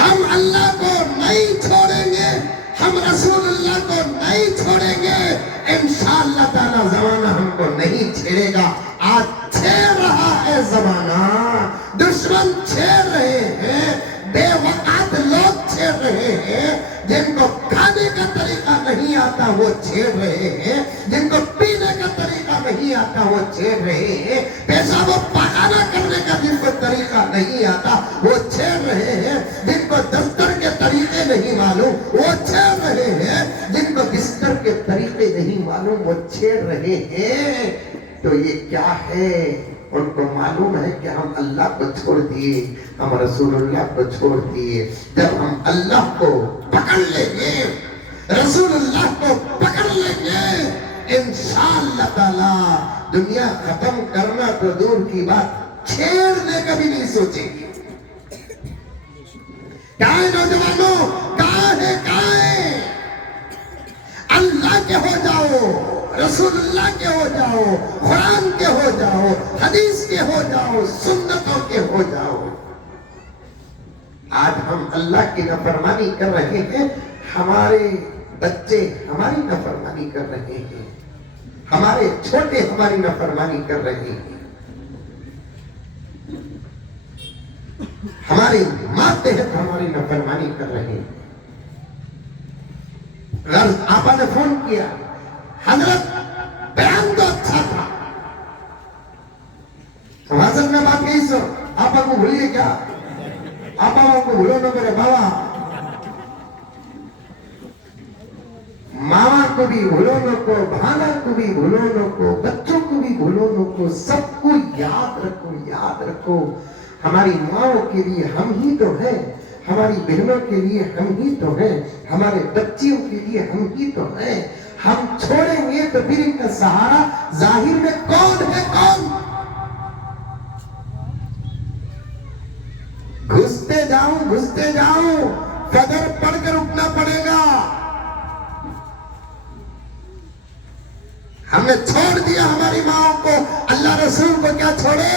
ہم اللہ کو نہیں چھوڑیں گے، ہم رسول اللہ کو نہیں چھوڑیں گے، انشاءاللہ تعالی زمانہ ہم کو نہیں چھیڑے گا۔ آج چھیڑ رہا ہے زمانہ، دشمن چھیڑ رہے ہیں، بے وقت لوگ چھیڑ رہے ہیں، جن کو کھانے کا طریقہ نہیں آتا وہ چھیڑ رہے ہیں، جن کو پینے کا طریقہ نہیں آتا وہ چھیڑ رہے ہیں، پیشاب و پخانہ کرنے کا جن کو طریقہ نہیں آتا وہ چھیڑ رہے ہیں، جن کو دفتر کے طریقے نہیں معلوم وہ چھیڑ رہے ہیں، جن کو بستر کے طریقے نہیں معلوم وہ چھیڑ رہے ہیں۔ تو یہ کیا ہے؟ ان کو معلوم ہے کہ ہم اللہ کو چھوڑ دیے، ہم رسول اللہ کو چھوڑ دیے۔ جب ہم اللہ کو پکڑ لیں گے، رسول اللہ کو پکڑ لیں گے، انشاءاللہ تعالی دنیا ختم کرنا تو دور کی بات، چھیڑنے کا بھی نہیں سوچیں گے۔ کہاں ہے نوجوانوں؟ کہاں ہے؟ اللہ کے ہو جاؤ، رسول اللہ کے ہو جاؤ، قرآن کے ہو جاؤ، حدیث کے ہو جاؤ، سنتوں کے ہو جاؤ۔ آج ہم اللہ کی نافرمانی کر رہے ہیں، ہمارے بچے ہماری نافرمانی کر رہے ہیں، ہمارے چھوٹے ہماری نافرمانی کر رہے ہیں، ہماری ماتحت ہماری نافرمانی کر رہے ہیں۔ غرض آپا نے فون کیا، حضرت بیان تو اچھا تھا، حضرت نے بات کہی سو، آپا کو بھولیے کیا؟ آپا کو بھولو نہ میرے بابا، ماما کو بھی بھولو نہ کو، بھانا کو بھی بھولو نہ کو، بچوں کو بھی بھولو نہ کو، سب کو یاد رکھو، یاد رکھو۔ ہماری ماؤں کے لیے ہم ہی تو ہیں، ہماری بہنوں کے لیے ہم ہی تو ہیں، ہمارے بچیوں کے لیے ہم ہی تو ہیں۔ ہم چھوڑیں گے تو پھر ان کا سہارا ظاہر میں کون ہے؟ کون؟ گھستے جاؤں فجر پڑھ کر اٹھنا پڑے گا۔ ہم نے چھوڑ دیا ہماری ماں کو، اللہ رسول کو کیا چھوڑے؟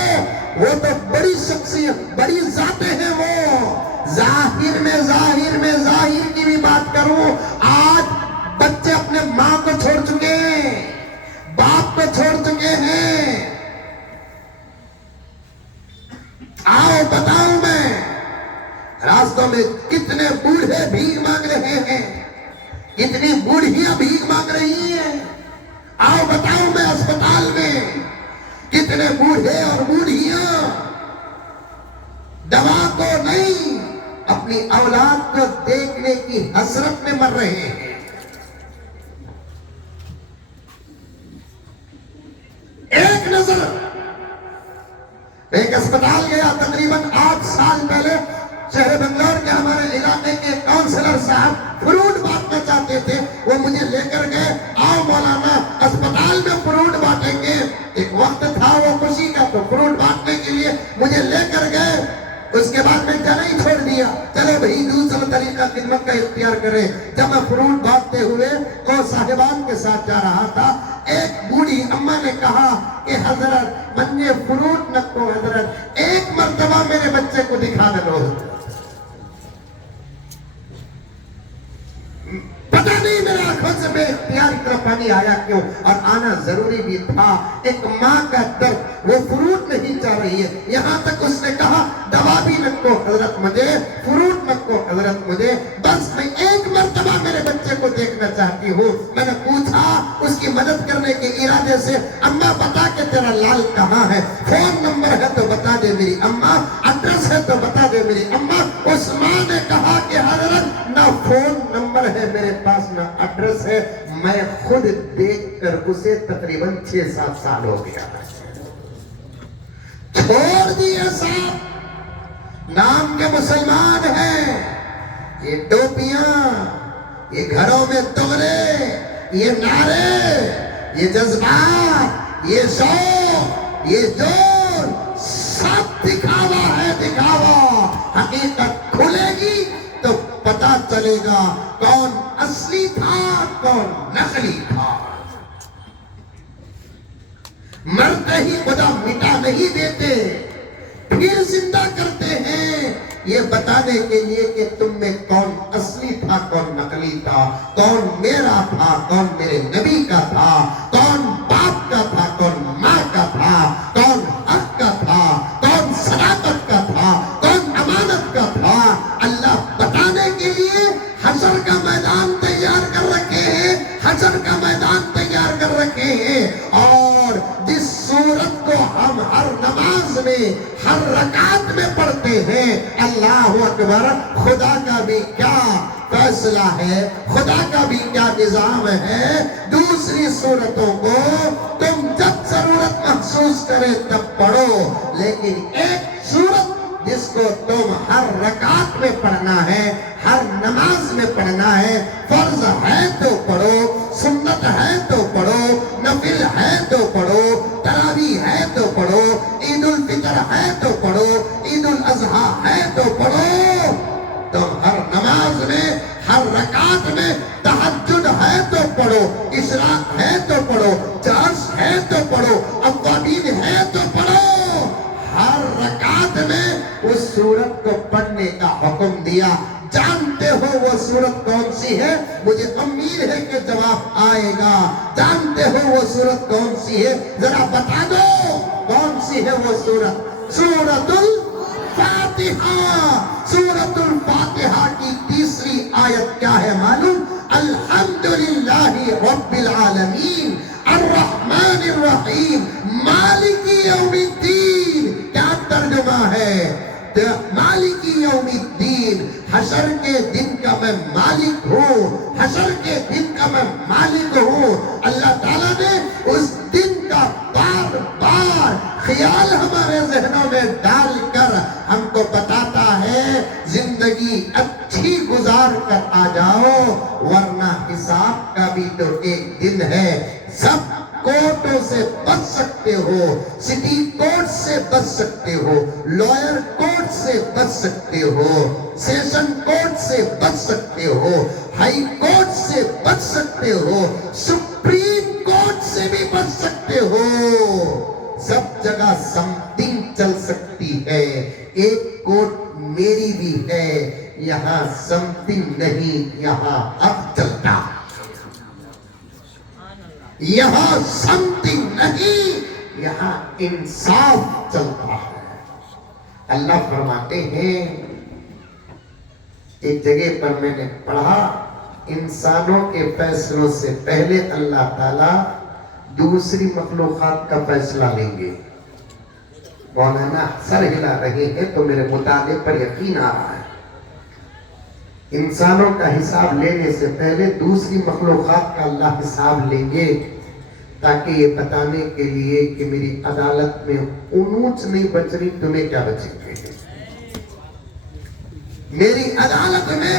وہ تو بڑی شخصیت، بڑی ذاتیں ہیں وہ۔ ظاہر کی بھی بات کروں، آج بچے اپنے ماں کو چھوڑ چکے ہیں، باپ کو چھوڑ چکے ہیں۔ آؤ بتاؤں میں، راستوں میں کتنے بوڑھے بھیک مانگ رہے ہیں، کتنی بوڑھیاں بھیک مانگ رہی ہیں۔ آؤ بتاؤں میں، اسپتال میں کتنے بوڑھے اور بوڑھیاں دوا کو نہیں، اپنی اولاد کو دیکھنے کی حسرت میں مر رہے ہیں۔ ایک نظر، ایک اسپتال گیا تقریباً 8 سال پہلے، شہر بنگلور کے ہمارے علاقے کے کونسلر صاحب فروٹ بانٹنا چاہتے تھے، وہ مجھے لے کر گئے، آؤ مولانا اسپتال میں فروٹ بانٹیں گے۔ ایک وقت تھا وہ خوشی کا، تو فروٹ بانٹنے کے لیے مجھے لے کر گئے۔ اس کے بعد میں جانا ہی چھوڑ دیا، چلو بھائی دوسرا طریقہ خدمت کا اختیار کریں۔ جب میں فروٹ بانٹتے ہوئے کو صاحبان کے ساتھ جا رہا تھا، ایک بوڑھی اماں نے کہا کہ حضرت مجھے فروٹ نہ کو، حضرت ایک مرتبہ میرے بچے کو دکھا دے دو۔ پتہ نہیں میرے آنکھوں سے بے اختیار اتنا پانی آیا کیوں، اور آنا ضروری بھی تھا۔ ایک ماں کا درد، وہ فروٹ نہیں چاہ رہی ہے، یہاں تک اس نے کہا دوا بھی نہ کو حضرت مجھے، فروٹ نہ کو حضرت مجھے، بس میں ایک مرتبہ میرے بچے کو دیکھنا چاہتی ہوں۔ میں نے پوچھا اس کی مدد کرنے کے ارادے سے، اماں بتا کہ تیرا لال کہاں ہے، فون نمبر ہے تو بتا دے میری اماں، ایڈریس ہے تو بتا دے میری اماں۔ اس ماں نے کہا کہ حضرت نہ فون نمبر ہے میرے پاس، نہ ایڈریس ہے، میں خود دیکھ دیکھ کر اسے تقریباً 6-7 سال ہو گیا. چھوڑ دیے صاحب، نام کے مسلمان ہیں، یہ ٹوپیاں، یہ گھروں میں تغرے، یہ نعرے، یہ جذبات، یہ شوق، یہ جوش، سب دکھاوا ہے، دکھاوا. حقیقت کھلے گی تو پتا چلے گا کون اصلی تھا کون نقلی تھا. مرتے ہی خدا مٹا نہیں دیتے، پھر زندہ کرتے ہیں یہ بتانے کے لیے کہ تم میں کون اصلی تھا کون نقلی تھا، کون میرا تھا کون میرے نبی کا تھا، کون باپ کا تھا کون ماں کا تھا، کون حق کا تھا کون صداقت کا تھا، کون امانت کا تھا. اللہ بتانے کے لیے حشر کا میدان تیار کر رکھے ہیں، حشر کا میدان تیار کر رکھے ہیں. اور جس سورت کو ہم ہر نماز میں ہر رکعت میں پڑھتے ہیں، اللہ اکبر، خدا کا بھی کیا فیصلہ ہے، خدا کا بھی کیا نظام ہے. دوسری سورتوں کو تم جب ضرورت محسوس کرے تب پڑھو، لیکن ایک سورت جس کو تم ہر رکعت میں پڑھنا ہے، ہر نماز میں پڑھنا ہے، فرض ہے تو پڑھو، سنت ہے تو پڑھو، نفل ہے تو پڑھو، تراویح ہے تو پڑھو، عید الفطر ہے تو پڑھو، عید الاضحیٰ ہے تو پڑھو. تم ہر نماز میں ہر رکعت میں تہجد ہے تو پڑھو، اشراق ہے تو پڑھو، چارش ہے تو پڑھو، اوابین ہے تو پڑھو. ہر رکعت میں اس سورت کو پڑھنے کا حکم دیا. جانتے ہو وہ سورت کون سی ہے؟ مجھے امید ہے کہ جواب آئے گا. جانتے ہو وہ سورت کون سی ہے؟ ذرا بتا دو کون سی ہے وہ سورت؟ سورت الفاتحہ. سورت الفاتحہ کی تیسری آیت کیا ہے معلوم؟ الحمدللہ رب العالمین الرحمن الرحیم مالک یوم الدین. کیا ترجمہ ہے؟ مالک یوم الدین، حشر کے دن کا میں مالک ہوں، حشر کے دن کا میں مالک ہوں. اللہ تعالیٰ نے اس دن کا بار بار خیال ہمارے ذہنوں میں ڈال کر ہم کو بتاتا ہے زندگی اچھی گزار کر آ جاؤ، ورنہ حساب کا بھی تو ایک دن ہے. سب کورٹوں سے بچ سکتے ہو، سٹی کورٹ سے بچ سکتے ہو، لائر کورٹ سے بچ سکتے ہو، سیشن کورٹ سے بچ سکتے ہو، ہائی کورٹ سے بچ سکتے ہو، سپریم کورٹ سے بھی بچ سکتے ہو. سب جگہ سمتنگ چل سکتی ہے. ایک کورٹ میری بھی ہے، یہاں سمتنگ نہیں، یہاں اب چلتا. یہاں سمتنگ نہیں، یہاں انصاف چلتا ہے. اللہ فرماتے ہیں، ایک جگہ پر میں نے پڑھا، انسانوں کے فیصلوں سے پہلے اللہ تعالیٰ دوسری مخلوقات کا فیصلہ لیں گے. مولانا سر ہلا رہے ہیں تو میرے مطالعے پر یقین آ رہا ہے. انسانوں کا حساب لینے سے پہلے دوسری مخلوقات کا اللہ حساب لیں گے، تاکہ یہ بتانے کے لیے کہ میری عدالت میں اونچ نہیں بچ رہی، تمہیں کیا بچیں گے. میری عدالت میں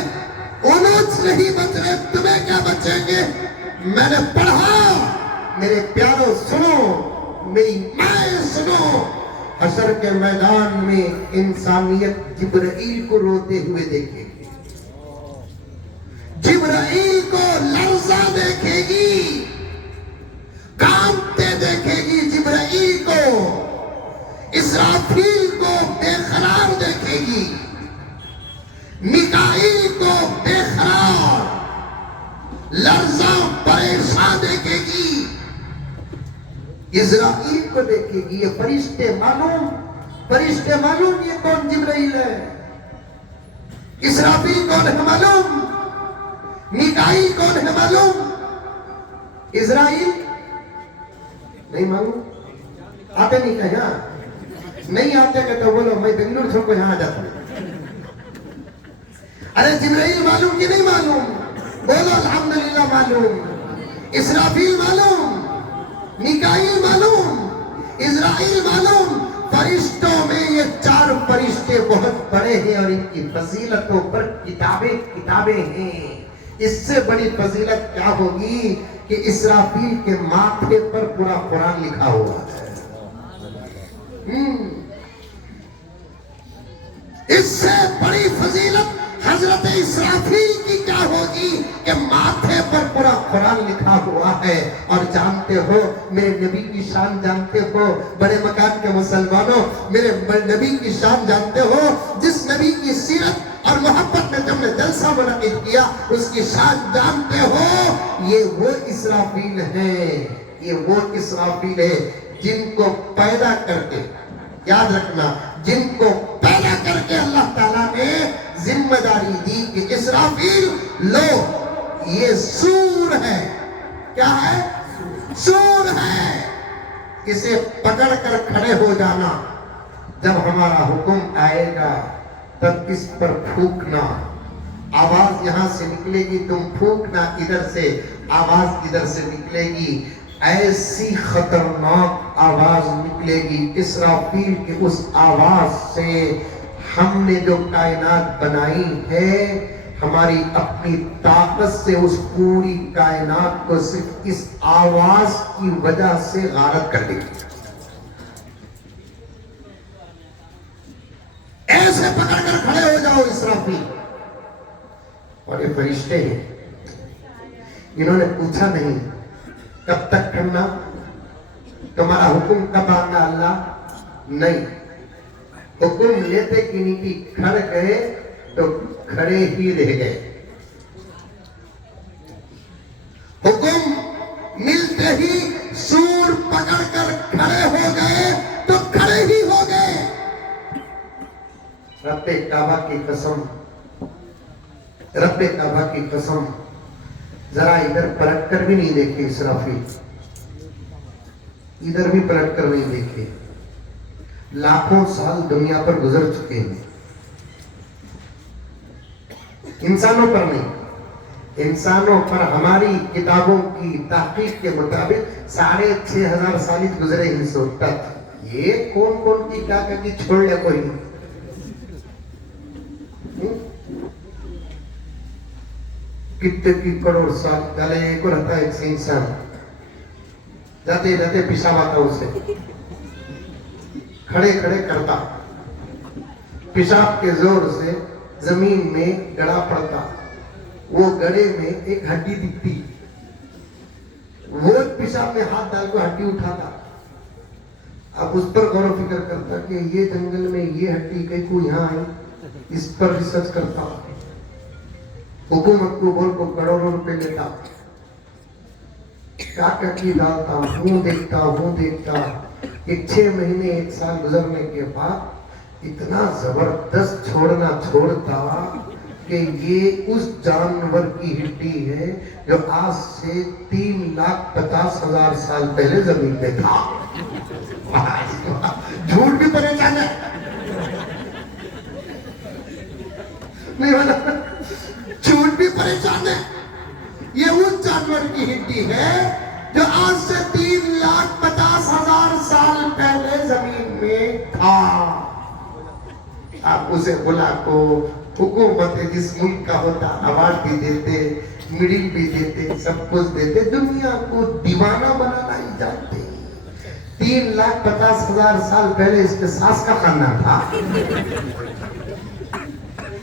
اونچ نہیں بچ رہے، تمہیں کیا بچیں گے. میں نے پڑھا، میرے پیاروں سنو، میری مائیں سنو، حشر کے میدان میں انسانیت جبرائیل کو روتے ہوئے دیکھے گی، جبرائیل کو لرزہ دیکھے گی، کانپتے دیکھے گی جبرائیل کو، اسرافیل کو بے قرار دیکھے گی، میکائیل کو بے قرار لرزہ پریشان دیکھے گی، اسرائیل کو دیکھے گی. یہ فرشتے معلوم یہ کون جبرائیل ہے، اسرافیل کون ہے معلوم، میکائیل کون ہے معلوم، اسرائیل نہیں معلوم. آتے نہیں کہ یہاں نہیں آتے کہ تو بولو میں بنگلور چھوڑ کو یہاں جاتا ہوں. ارے جبرائیل معلوم کہ نہیں معلوم؟ بولو الحمدللہ معلوم. اسرافیل معلوم، میکائیل معلوم، اسرائیل معلوم، فرشتوں میں یہ 4 فرشتے بہت بڑے ہیں اور ان کی فضیلتوں پر کتابیں ہیں۔ اس سے بڑی فضیلت کیا ہوگی کہ اسرافیل کے ماتھے پر پورا قرآن لکھا ہوا ہے۔ اس سے بڑی فضیلت حضرت اسرافیل کی کیا ہوگی کہ ماتھے پر پورا قرآن لکھا ہوا ہے۔ اور جانتے ہو میرے نبی کی شان جانتے ہو بڑے مکان کے مسلمانوں، میرے نبی کی شان جانتے ہو؟ جس نبی کی سیرت اور محبت میں جب نے جلسہ منعقد کیا اس کی شان جانتے ہو؟ یہ وہ اسرافیل ہیں، یہ وہ اسرافیل ہے جن کو پیدا کر کے، یاد رکھنا، جن کو پیدا کر کے اللہ تعالیٰ نے ذمہ داری دی کہ اسرافیل لو یہ سور ہے۔ کیا ہے؟ سور ہے، اسے پکڑ کر کھڑے ہو جانا، جب ہمارا حکم آئے گا تب اس پر پھونکنا، آواز یہاں سے نکلے گی، تم پھونکنا، ادھر سے آواز ادھر سے نکلے گی، ایسی خطرناک آواز نکلے گی اسرافیل کی۔ اس آواز سے ہم نے جو کائنات بنائی ہے، ہماری اپنی طاقت سے اس پوری کائنات کو صرف اس آواز کی وجہ سے غارت کر دے گی۔ ایسے پکڑ کر کھڑے ہو جاؤ اسرافیل، اور یہ فرشتے ہیں، انہوں نے پوچھا نہیں کب تک کرنا، تمہارا حکم کب آنا اللہ؟ نہیں، حکم لیتے کہ نہیں کی کھڑ گئے تو کھڑے ہی رہ گئے، حکم ملتے ہی سور پکڑ کر کھڑے ہو گئے تو کھڑے ہی ہو گئے۔ رب کعبہ کی قسم، رب کعبہ کی قسم، ذرا ادھر پلٹ کر بھی نہیں دیکھے اسرافیل، ادھر بھی پلٹ کر نہیں دیکھے۔ لاکھوں سال دنیا پر گزر چکے ہیں، انسانوں پر نہیں، انسانوں پر ہماری کتابوں کی تحقیق کے مطابق 6500 سال گزرے ہی سوچتا تھا یہ کون کی کیا کہ چھوڑ لیا کوئی نہیں۔ کتنے کی کروڑ سال ڈالے ایک اور رہتا ہے ایک سے انسان جاتے جاتے پیشاب آتا اسے کھڑے کھڑے کرتا، پیشاب کے زور سے زمین میں گڑا پڑتا، وہ گڑے میں ایک ہڈی دکھتی، وہ پیشاب میں ہاتھ ڈال کو ہڈی اٹھاتا، اب اس پر غور و فکر کرتا کہ یہ جنگل میں یہ ہڈی کہیں کو یہاں آئی، اس پر ریسرچ کرتا، حکومت کو بول کو کروڑوں روپے لیتا، کیا کی ڈالتا، ہوں دیکھتا، ایک 6 مہینے 1 سال گزرنے کے بعد اتنا زبردست چھوڑتا کہ یہ اس جانور کی ہڈی ہے جو آج سے 3,50,000 سال پہلے زمین پہ تھا۔ جھوٹ بھی پریشان ہے، نہیں والا جھوٹ بھی پریشان ہے، یہ اس جانور کی ہڈی ہے جو آج سے 3,50,000 سال پہلے زمین میں تھا۔ آپ اسے بلا کو حکومت جس ملک کا ہوتا اوارڈ بھی دیتے، میڈل بھی دیتے، سب کچھ دیتے، دنیا کو دیوانہ بنانا ہی جانتے۔ 3,50,000 سال پہلے اس کے ساس کا خاندان تھا،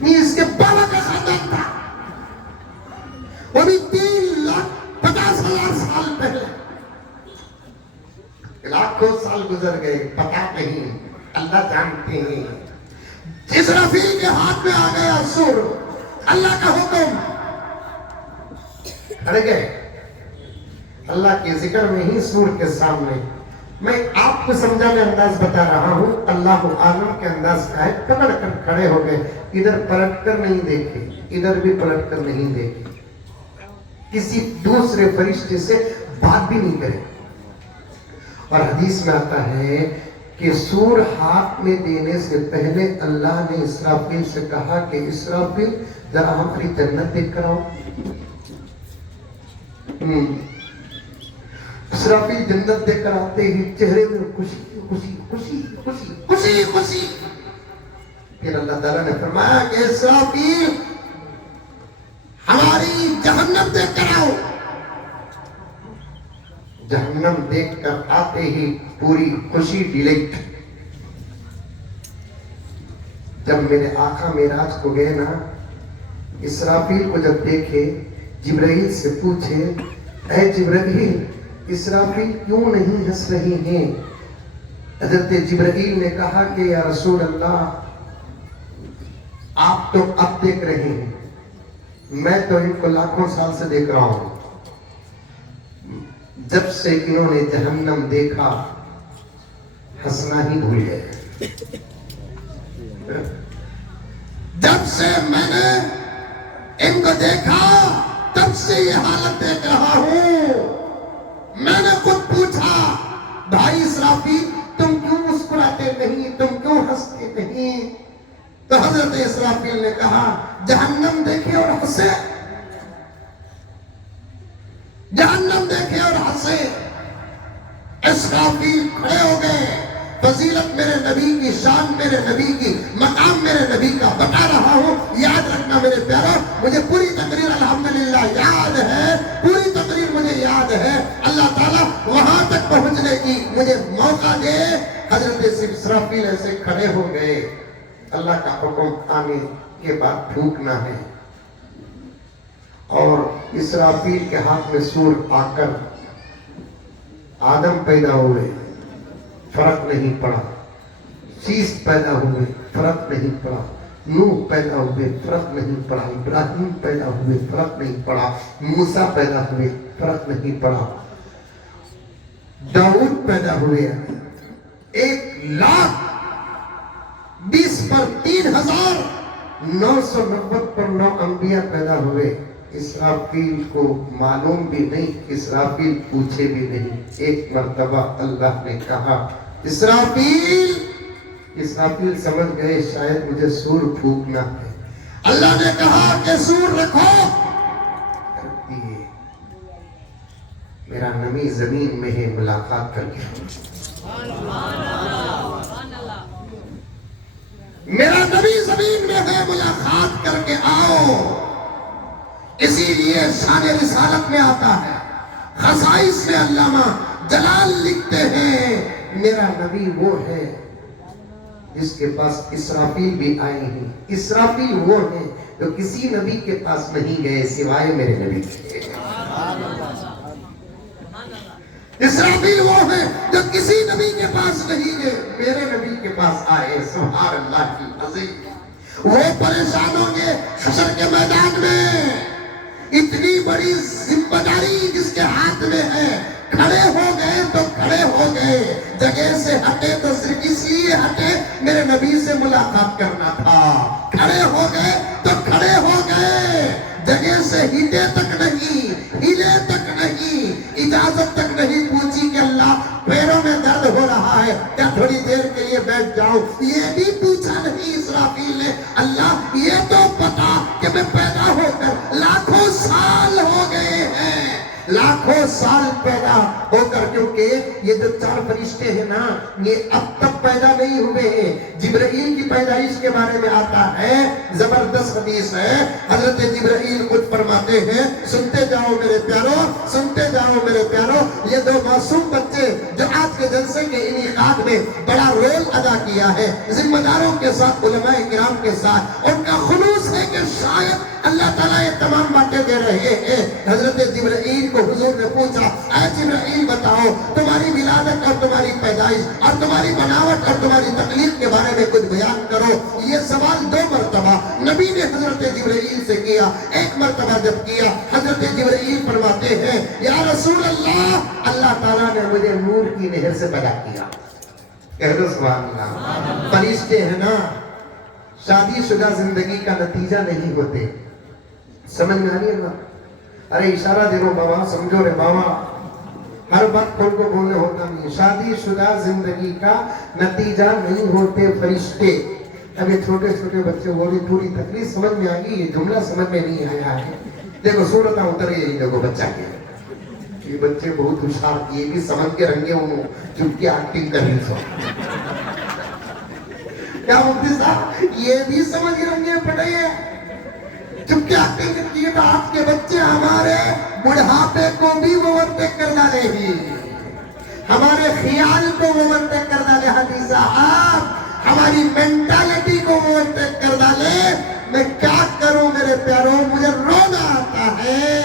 نہیں اس کے بابا کا خاندان تھا، وہ بھی 3,50,000 سال پہلے۔ لاکھوں سال گزر گئے، پتا نہیں، اللہ جانتے ہیں۔ اسرافیل کے ہاتھ میں آ گیا سور، اللہ کا حکم، کھڑ گئے اللہ کے ذکر میں ہی سور کے سامنے۔ میں آپ کو سمجھانے انداز بتا رہا ہوں، اللہ عالم کے انداز کا ہے، پکڑ کر کھڑے ہو گئے، ادھر پلٹ کر نہیں دیکھے، ادھر بھی پلٹ کر نہیں دیکھے، کسی دوسرے فرشتے سے بات بھی نہیں کرے۔ اور حدیث میں آتا ہے کہ سور ہاتھ میں دینے سے پہلے اللہ نے اسرافیل سے کہا کہ اسرافیل ذرا ہماری جنت دیکھ کر آؤ۔ اسرافیل جنت دے کر آتے ہی چہرے میں خوشی خوشی خوشی خوشی خوشی خوشی. پھر اللہ تعالیٰ نے فرمایا کہ اسرافیل ہماری جہنم دیکھ کر آؤ. جہنم دیکھ کر آتے ہی پوری خوشی ڈیلیٹ. جب میرے آقا معراج کو گئے نا، اسرافیل کو جب دیکھے، جبرائیل سے پوچھے اے جبرائیل اسرافیل کیوں نہیں ہنس رہی ہیں؟ حضرت جبرائیل نے کہا کہ یا رسول اللہ آپ تو اب دیکھ رہے ہیں، میں تو ان کو لاکھوں سال سے دیکھ رہا ہوں. جب سے انہوں نے جہنم دیکھا ہنسنا ہی بھول گئے. جب سے میں نے ان کو دیکھا تب سے یہ حالت دیکھ رہا ہوں. میں نے خود پوچھا بھائی اسرافیل تم کیوں مسکراتے نہیں، تم کیوں ہنستے نہیں؟ تو حضرت اسرافیل نے کہا جہنم دیکھے اور ہنسے، جہنم دیکھے اور ہنسے. اسرافیل کھڑے ہو گئے. فضیلت میرے نبی کی، شان میرے نبی کی، مقام میرے نبی کا بتا رہا ہوں. یاد رکھنا میرے پیارو، مجھے پوری تقریر الحمدللہ یاد ہے، پوری تقریر مجھے یاد ہے. اللہ تعالیٰ وہاں تک پہنچنے کی مجھے موقع دے. حضرت اسرافیل ایسے کھڑے ہو گئے. اللہ کا حکم آنے کے بعد پھونکنا ہے، اور اسرافیل کے ہاتھ میں سور آ کر آدم پیدا ہوئے، فرق نہیں پڑا. شیش پیدا ہوئے، فرق نہیں پڑا. نوح پیدا ہوئے، فرق نہیں پڑا. ابراہیم پیدا ہوئے، فرق نہیں پڑا. موسیٰ پیدا ہوئے، فرق نہیں پڑا. داؤد پیدا ہوئے، 1,20,000 پر 3,000 990 پر 9 انبیاء پیدا ہوئے. اسرافیل کو معلوم بھی نہیں، اسرافیل پوچھے بھی نہیں. ایک مرتبہ اللہ نے کہا اسرافیل. اسرافیل سمجھ گئے شاید مجھے سور پھونکنا ہے. اللہ نے کہا کہ سور رکھو. رکھ دیے. میرا نبی زمین میں ہے، ملاقات کر کے میرا نبی زمین میں ہے، ملاقات کر کے آؤ. اسی لیے شان رسالت میں آتا ہے، خصائص میں علامہ جلال لکھتے ہیں میرا نبی وہ ہے جس کے پاس اسرافیل بھی آئے ہیں. اسرافیل وہ ہیں جو کسی نبی کے پاس نہیں گئے سوائے میرے نبی کے. اسرافیل وہ ہیں جو کسی نبی کے پاس نہیں گئے، میرے نبی کے پاس آئے. سبحان اللہ کی عظیم. وہ پریشان ہوں گے حشر کے میدان میں. اتنی بڑی ذمہ داری جس کے ہاتھ میں ہے، کھڑے ہو گئے تو کھڑے ہو گئے. جگہ سے ہٹے تو صرف اس لیے ہٹے میرے نبی سے ملاقات کرنا تھا. کھڑے ہو گئے تو کھڑے ہو گئے. جگہ سے ہلے تک نہیں، ہلے تک نہیں، اجازت تک نہیں پوچھی کہ اللہ پیروں میں درد ہو رہا ہے کیا تھوڑی دیر کے لیے بیٹھ جاؤں. یہ بھی پوچھا نہیں اسرافیل نے. اللہ یہ تو پتا کہ میں پیدا ہو کر لاکھوں سال ہو گئے ہیں، لاکھوں سال پیدا ہو کر، کیونکہ یہ جو 4 فرشتے ہیں نا یہ اب تک پیدا نہیں ہوئے ہیں. جبرائیل کی پیدائش کے بارے میں آتا ہے، زبردست حدیث ہے. حضرت جبرائیل خود فرماتے ہیں سنتے جاؤ میرے پیارو، سنتے جاؤ میرے پیارو. یہ 2 معصوم بچے جو آج کے جلسے کے انعقاد میں بڑا رول ادا کیا ہے، ذمہ داروں کے ساتھ، علماء کرام کے ساتھ، ان کا خلوص ہے کہ شاید اللہ تعالیٰ یہ تمام باتیں دے رہے ہیں. حضرت جبرائیل کو حضور نے پوچھا اے جبرائیل بتاؤ تمہاری ولادت اور تمہاری پیدائش اور تمہاری بناوٹ اور تمہاری تخلیق کے بارے میں کچھ بیان کرو. یہ سوال 2 مرتبہ نبی نے حضرت جبرائیل سے کیا. ایک مرتبہ جب کیا حضرت جبرائیل فرماتے ہیں یا رسول اللہ، اللہ تعالیٰ نے مجھے نور کی نہر سے پیدا کیا. کہہ دو سبحان اللہ. فرشتے ہیں نا شادی شدہ زندگی کا نتیجہ نہیں ہوتے. سمجھ میں آ رہی ہے نا؟ ارے اشارہ دے رہو بابا، سمجھو رے بابا، ہر وقت ان کو بولنے ہوتا نہیں. شادی شدہ زندگی کا نتیجہ نہیں ہوتے فرشتے. اب یہ چھوٹے چھوٹے بچے وہ بھی پوری تکلیف سمجھ میں آ گئی. یہ جملہ سمجھ میں نہیں آیا ہے. دیکھو صورتیں اتر گئی. دیکھو بچہ کیا یہ بچے بہت ہوشیار، یہ بھی سمجھ کے رنگے ہوں چپ کی ایکٹنگ کرنی سو کیا مفتی صاحب یہ بھی سمجھ کے رنگے پڑے ہیں چپ کی ایکٹنگ کرتی ہے تو آپ کے بچے ہمارے بڑھاپے کو بھی اوورٹیک کر ڈالے ہی، ہمارے خیال کو اوورٹیک کر ڈالے حاجی صاحب، ہماری مینٹالٹی کو اوورٹیک کر ڈالے۔ میں کیا کروں میرے پیاروں، مجھے رونا آتا ہے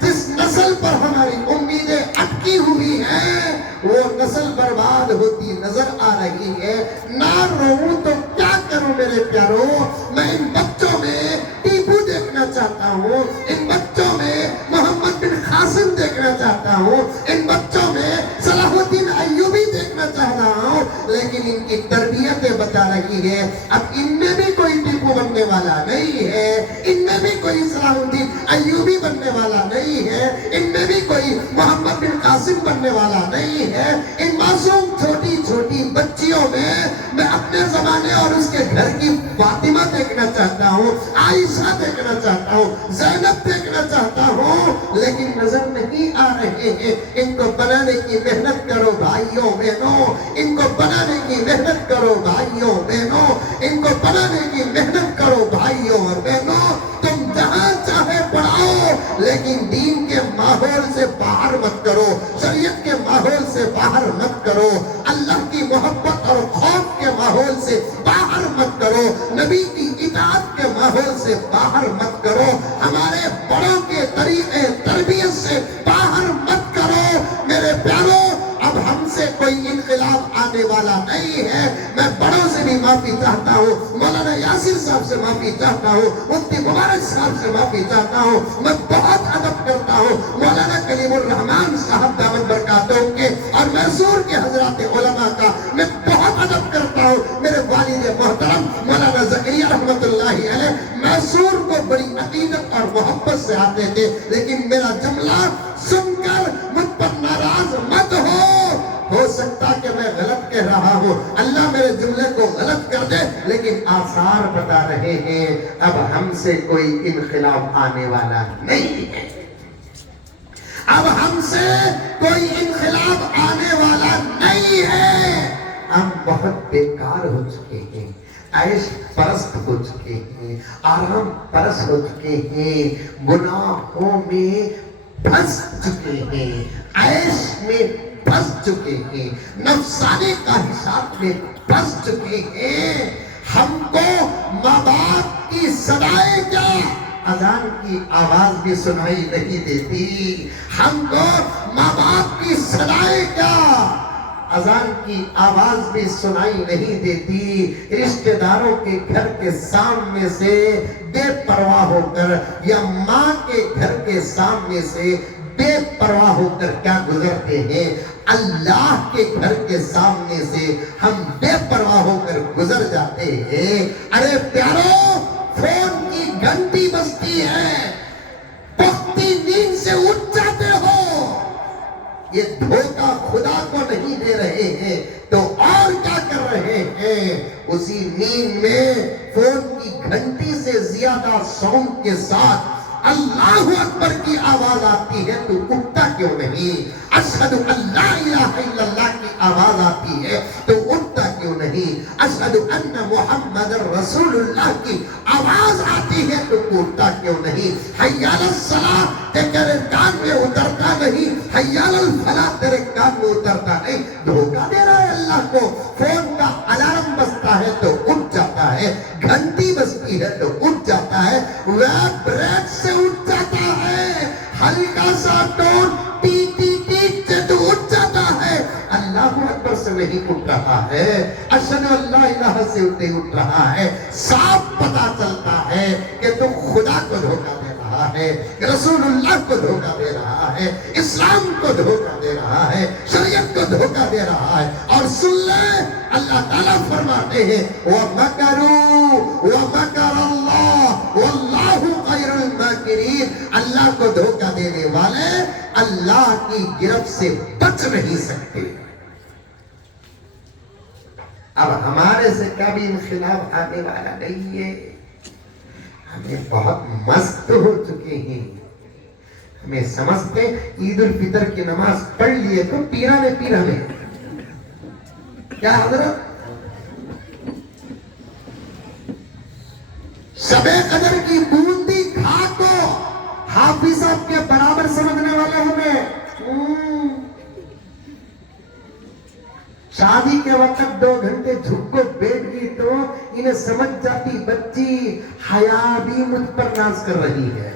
جس نسل پر ہماری امیدیں اٹکی ہوئی ہیں وہ نسل برباد ہوتی نظر آ رہی ہے۔ نہ روؤں تو کیا کروں میرے پیاروں، میں ان بچوں میں ٹیپو دیکھنا چاہتا ہوں، ان بچوں میں محمد بن قاسم دیکھنا چاہتا ہوں، ان بچوں میں صلاح الدین ایوبی دیکھنا چاہتا ہوں، لیکن ان کی تربیتیں بتا رہی ہے اب ان میں بھی کوئی ٹیپو بننے والا نہیں ہے، ان میں بھی کوئی صلاح الدین ایوبی بننے والا نہیں ہے، ان میں بھی کوئی محمد بن قاسم بننے والا نہیں ہے۔ ان معصوم چھوٹی چھوٹی بچیوں میں اپنے زمانے اور اس کے گھر کی فاطمہ دیکھنا چاہتا ہوں، عائشہ دیکھنا چاہتا ہوں، زینب دیکھنا چاہتا ہوں، لیکن نظر نہیں آ رہے ہیں۔ ان کو بنانے کی محنت کرو بھائیوں بہنوں، ان کو بنانے کی محنت کرو بھائیوں بہنوں، ان کو بنانے کی محنت کرو بھائیوں اور بہنوں۔ تم جہاں چاہے پڑھاؤ لیکن دین کے ماحول سے باہر مت کرو، شریعت کے ماحول سے باہر مت کرو، اللہ کی محبت اور خوف کے ماحول سے باہر مت کرو، نبی کی اطاعت کے ماحول سے باہر مت کرو، ہمارے بڑوں کے طریقے تربیت سے باہر مت کرو۔ میرے پیاروں اب ہم سے کوئی انقلاب آنے والا نہیں ہے۔ میں بڑوں سے بھی معافی چاہتا ہوں، مولانا یاسر صاحب سے معافی چاہتا ہوں، مفتی مبارک صاحب سے معافی چاہتا ہوں، میں بہت ادب کرتا ہوں مولانا کلیم الرحمان صاحب دامت برکاتہم کے اور میسور کے حضرات علماء کا میں بہت ادب کرتا ہوں۔ میرے والد محترم مولانا زکریا رحمت اللہ علیہ میسور کو بڑی عقیدت اور محبت سے آتے تھے، لیکن میرا جملہ سن کر مجھ پر ناراض مت ہو سکتا کہ میں غلط کہہ رہا ہوں، اللہ میرے جملے کو غلط کر دے، لیکن آثار بتا رہے ہیں اب ہم سے کوئی انقلاب آنے والا نہیں ہے، اب ہم سے کوئی انقلاب آنے والا نہیں ہے۔ ہم بہت بیکار ہو چکے ہیں، عیش پرست ہو چکے ہیں، آرام پرست ہو چکے ہیں، گناہوں میں پھنس چکے ہیں، عیش میں پھنس چکے ہیں، نفسانی کا حساب میں پھنس چکے ہیں۔ ہم کو ماں باپ کی صدائیں کیا اذان کی آواز بھی سنائی نہیں دیتی، ہم کو ماں باپ کی صدائیں کیا اذان کی آواز بھی سنائی نہیں دیتی، رشتہ داروں کے گھر کے سامنے سے بے پرواہ ہو کر یا ماں کے گھر کے سامنے سے بے پرواہ ہو کر کیا گزرتے ہیں، اللہ کے گھر کے سامنے سے ہم بے پرواہ ہو کر گزر جاتے ہیں۔ ارے پیارو فون کی گھنٹی بجتی ہے، پختی نیند سے اٹھ جاتے ہو، یہ دھوکہ خدا کو نہیں دے رہے ہیں تو اور کیا کر رہے ہیں؟ اسی نیند میں فون کی گھنٹی سے زیادہ ساؤنڈ کے ساتھ اللہ اکبر کی آواز آتی ہے تو اٹھتا کیوں نہیں؟ اشہد ان لا الہ الا اللہ کی آواز آتی ہے تو اٹھتا کیوں نہیں؟ اشہد ان محمد رسول اللہ کی آواز آتی ہے تو اٹھتا کیوں نہیں؟ حی علی الصلاۃ تیرے کان میں اترتا نہیں، حی علی الفلاح تیرے کان میں اترتا نہیں، دھوکہ دے رہا ہے اللہ کو۔ فون کا الارم بجتا ہے تو اٹھ جاتا ہے، گھنٹی بجتی ہے تو اٹھ جاتا ہے، وائبریٹ سے اٹھ جاتا ہے، ہلکا سا ٹون ٹی ٹی ٹی سے تو اٹھ جاتا ہے، اللہ اکبر سے نہیں اٹھ رہا ہے، اشہد ان لا الہ سے اٹھ رہا ہے۔ صاف پتا چلتا ہے کہ تو خدا کو دھوکہ دے رہا ہے، رسول اللہ کو دھوکہ دے رہا ہے، اسلام کو دھوکہ دے رہا ہے، شریعت کو دھوکہ دے رہا ہے۔ اور سن لے اللہ تعالیٰ فرماتے ہیں وَمَكَرُوا وَمَكَرَ اللَّهُ وَاللَّهُ خَيْرُ الْمَاكِرِينَ، اللہ کو دھوکہ دینے والے اللہ کی گرفت سے بچ نہیں سکتے۔ اب ہمارے سے کبھی انقلاب آنے والا نہیں ہے، ہمیں بہت مست ہو چکے ہیں، ہمیں سمجھتے عید الفطر کی نماز پڑھ لیے تو پیرا نے پیر ہمیں کیا حضرت شب قدر کی بوندی کھا کو حافظ صاحب کے برابر سمجھنے والے ہمیں شادی کے وقت 2 گھنٹے جھک کو بیٹھ گئی تو انہیں سمجھ جاتی بچی حیا بھی مجھ پر ناز کر رہی ہے.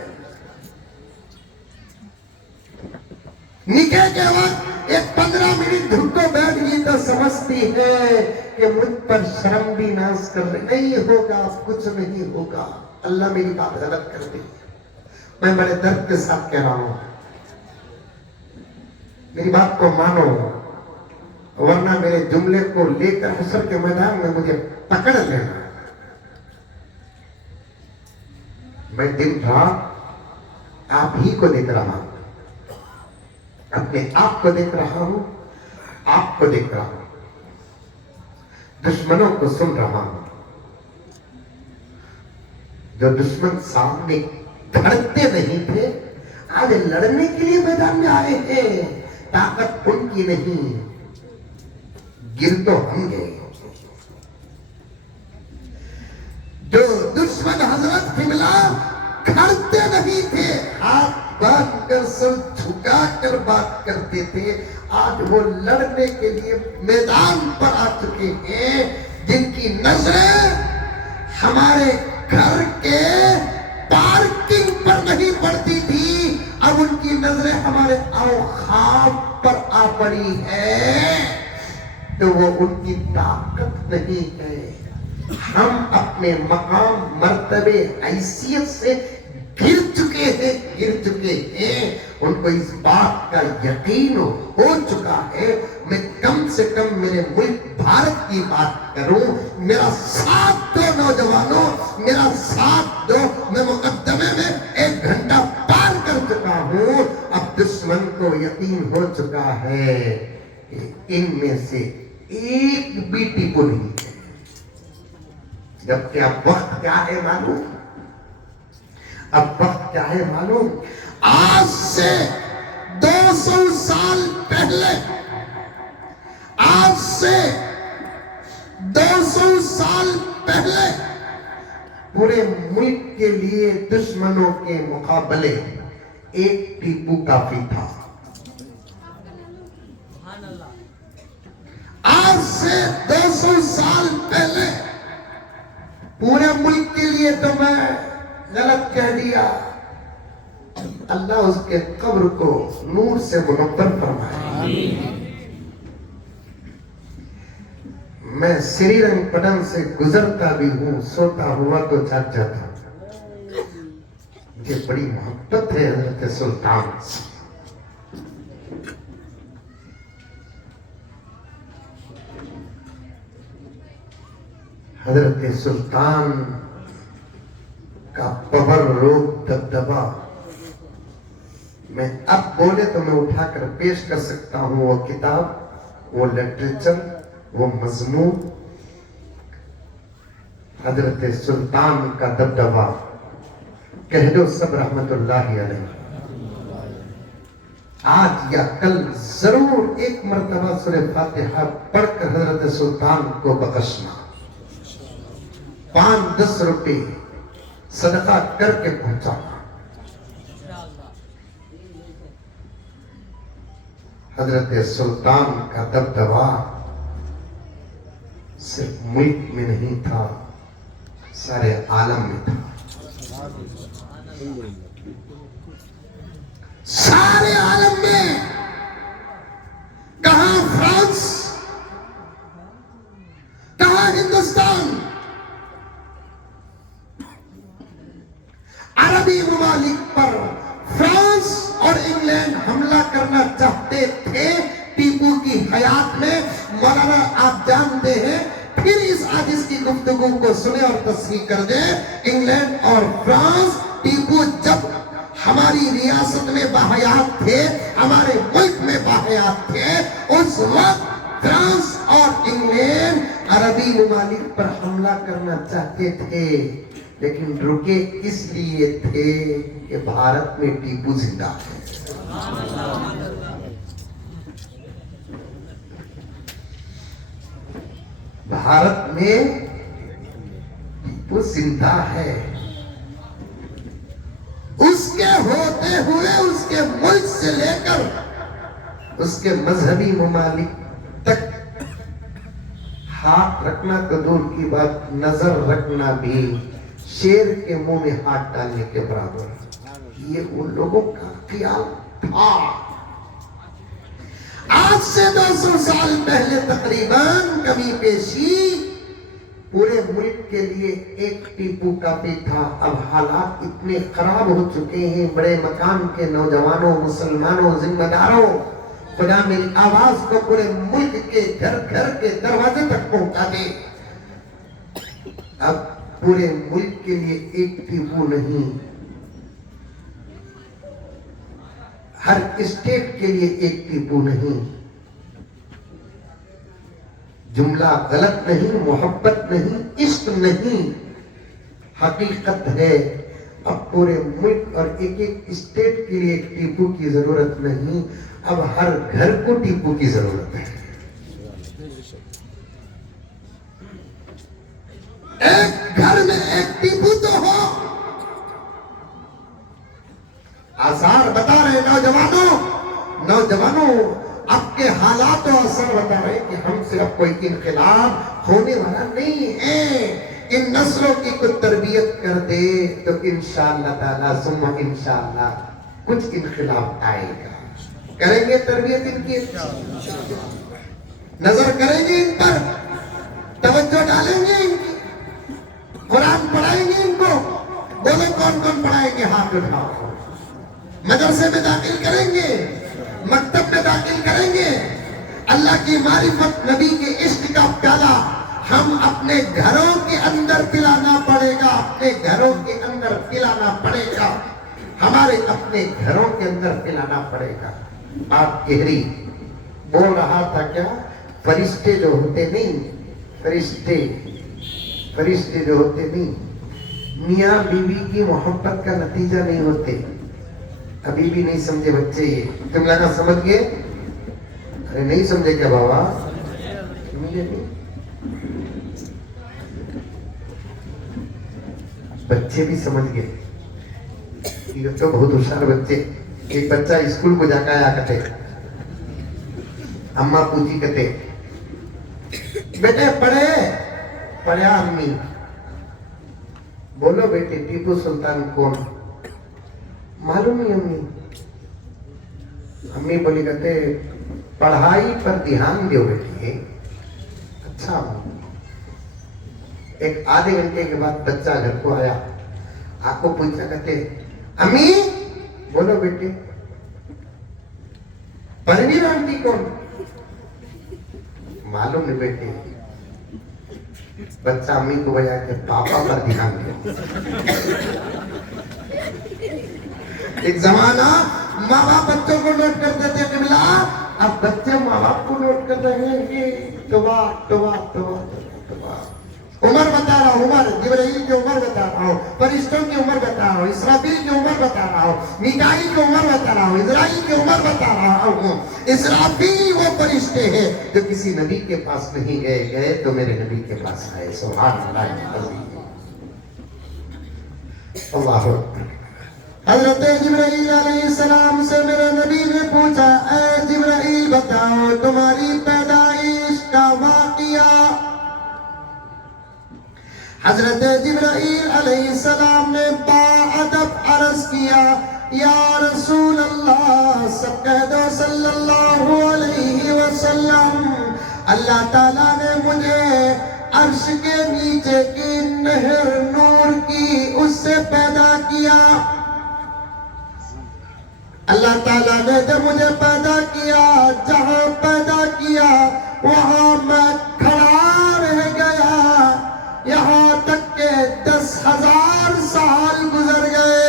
نکاح کے وقت ایک 15 منٹ جھک کو بیٹھ گئی تو سمجھتی ہے کہ مجھ پر شرم بھی ناز کر رہی. نہیں ہوگا، کچھ نہیں ہوگا. اللہ میری بات غلط کر دی. میں بڑے درد کے ساتھ کہہ رہا ہوں، میری بات کو مانو، ورنہ میرے جملے کو لے کر حشر کے میدان میں مجھے پکڑ لینا. میں دن رات آپ ہی کو دیکھ رہا ہوں، اپنے آپ کو دیکھ رہا ہوں، آپ کو دیکھ رہا ہوں، دشمنوں کو سن رہا ہوں. جو دشمن سامنے دھڑکتے نہیں تھے آج لڑنے کے لیے میدان میں آئے ہیں. طاقت ان کی نہیں، گر تو ہم گئے. جو دشمن حضرت قبلہ کھڑتے نہیں تھے، ہاتھ باندھ کر سر جھکا کر بات کرتے تھے، آج وہ لڑنے کے لیے میدان پر آ چکے ہیں. جن کی نظریں ہمارے گھر کے پارکنگ پر نہیں پڑتی تھی، اب ان کی نظریں ہمارے اوقاف پر آ پڑی ہے. تو وہ ان کی طاقت نہیں ہے. ہم اپنے مقام مرتبے حیثیت سے گر چکے ہیں. ان کو اس بات کا یقین ہو چکا ہے. میں کم سے کم میرے ملک بھارت کی بات کروں، میرا ساتھ دو نوجوانوں، میرا ساتھ دو. میں مقدمے میں 1 گھنٹہ پار کر چکا ہوں. اب دشمن کو یقین ہو چکا ہے کہ ان میں سے ایک بھی ٹیپو نہیں ہے. جبکہ اب وقت کیا ہے معلوم؟ اب وقت کیا ہے معلوم؟ آج سے 200 سال پہلے، آج سے 200 سال پہلے پورے ملک کے لیے دشمنوں کے مقابلے ایک ٹیپو کافی تھا. آج سے 200 سال پہلے پورے ملک کے لیے تو میں غلط کہہ دیا. اللہ اس کے قبر کو نور سے منور فرمائے. میں سری رنگ پٹن سے گزرتا بھی ہوں، سوتا ہوا تو جاگ جاتا ہوں. مجھے بڑی محبت ہے حضرت سلطان سے. حضرت سلطان کا پور روگ دبدبا میں اب بولے تو میں اٹھا کر پیش کر سکتا ہوں. وہ کتاب، وہ لٹریچر، وہ مضمون، حضرت سلطان کا دبدبا. کہہ دو سب رحمت اللہ علیہ. آج یا کل ضرور ایک مرتبہ سورہ فاتحہ پڑھ کر حضرت سلطان کو بخشنا. 5-10 روپے صدقہ کر کے پہنچانا. حضرت سلطان کا دبدبا صرف ملک میں نہیں تھا، سارے عالم میں تھا. سارے عالم میں. کہاں فرانس، کہاں ہندوستان، عربی ممالک پر فرانس اور انگلینڈ حملہ کرنا چاہتے تھے ٹیپو کی حیات میں. مولانا آپ جانتے ہیں، پھر اس آج اس کی گفتگو کو سنیں اور تصحیح کر دیں. انگلینڈ اور فرانس، ٹیپو جب ہماری ریاست میں باحیات تھے، ہمارے ملک میں باحیات تھے، اس وقت فرانس اور انگلینڈ عربی ممالک پر حملہ کرنا چاہتے تھے. لیکن رکے اس لیے تھے کہ بھارت میں ٹیپو زندہ ہے. بھارت میں ٹیپو زندہ ہے. اس کے ہوتے ہوئے اس کے ملک سے لے کر اس کے مذہبی ممالک تک ہاتھ رکھنا تو دور کی بات، نظر رکھنا بھی شیر کے منہ میں ہاتھ ڈالنے کے برابر. یہ ان لوگوں کا خیال تھا. آج سے 200 سال پہلے تقریباً کمی بیشی پورے ملک کے لیے ایک ٹیپو کافی تھا. اب حالات اتنے خراب ہو چکے ہیں، بڑے مقام کے نوجوانوں، مسلمانوں، ذمہ داروں، خدا میری آواز کو پورے ملک کے گھر گھر کے دروازے تک پہنچا دے. اب پورے ملک کے لیے ایک ٹیپو نہیں، ہر اسٹیٹ کے لیے ایک ٹیپو نہیں. جملہ غلط نہیں، محبت نہیں، عشق نہیں، حقیقت ہے. اب پورے ملک اور ایک ایک اسٹیٹ کے لیے ایک ٹیپو کی ضرورت نہیں، اب ہر گھر کو ٹیپو کی ضرورت ہے. ایک گھر میں ایک ٹیپو تو ہو. آثار بتا رہے نوجوانوں اب کے حالات و اثر بتا رہے کہ ہم سے اب کوئی انقلاب ہونے والا نہیں ہے. ان نسلوں کی کوئی تربیت کر دے تو انشاءاللہ تعالیٰ ثم انشاءاللہ کچھ انقلاب آئے گا. کریں گے تربیت ان کی، نظر کریں گے ان پر، توجہ ڈالیں گے ان کی، قرآن پڑھائیں گے ان کو. بولے کون کون پڑھائیں گے؟ ہاتھ اٹھاؤ. مدرسے میں داخل کریں گے، مکتب میں داخل کریں گے. اللہ کی معرفت، نبی کے عشق کا پیالہ ہم اپنے گھروں کے اندر پلانا پڑے گا. اپنے گھروں کے اندر پلانا پڑے گا. ہمارے اپنے گھروں کے اندر پلانا پڑے گا. آپ گہری بول رہا تھا کیا؟ فرشتے جو ہوتے نہیں، فرشتے جو ہوتے نہیں، میاں بیوی کی محبت کا نتیجہ نہیں ہوتے. ابھی بھی نہیں سمجھے بچے، یہ جملہ کا سمجھ گئے؟ ارے نہیں سمجھے کیا بابا؟ سمجھے نہیں؟ بچے بھی سمجھ گئے. یہ تو بہت ہوشیار بچے. ایک بچہ اسکول کو جا کے آیا کہتے، اماں پوچھی کہتے بیٹے پڑھیا امی؟ بولو بیٹے ٹیپو سلطان کون؟ معلوم نہیں امی. امی بولی کہتے پڑھائی پر دھیان دیو بیٹی. اچھا. ایک آدھے گھنٹے کے بعد بچہ گھر کو آیا، آپ کو پوچھا کہتے امی بولو بیٹے پروین آنٹی کون؟ معلوم نہیں بیٹے. بچہ امی کو بجا کے پاپا پر دھیان دیا. ایک زمانہ ماں باپ بچوں کو نوٹ کرتے تھے قبلہ، اب بچے ماں باپ کو نوٹ کر رہے ہیں کہ توبہ. عمر بتا رہا ہوں، عمر جبرائیل کی عمر بتا رہا ہوں، فرشتوں کی عمر بتا رہا ہوں، اسرافیل کی عمر بتا رہا ہوں، میکائیل کی عمر بتا رہا ہوں، اسرائیل کی عمر بتا رہا ہوں. اسرافیل وہ فرشتے ہیں جو کسی نبی کے پاس نہیں گئے تو میرے نبی کے پاس آئے. سبحان اللہ. اللہ اکبر. حضرت جبرائیل علیہ السلام سے میرے نبی نے پوچھا، اے جبرائیل بتاؤ تمہاری پیدائش کا واقعہ. حضرت جبرائیل علیہ السلام نے باادب عرض کیا، یا رسول اللہ، سب کہہ دو صلی اللہ علیہ وسلم، اللہ تعالیٰ نے مجھے عرش کے نیچے کی نہر نور کی اس سے پیدا کیا. اللہ تعالیٰ نے جب مجھے پیدا کیا، جہاں پیدا کیا وہاں میں کھڑا رہ گیا، یہاں تک کہ 10,000 سال گزر گئے.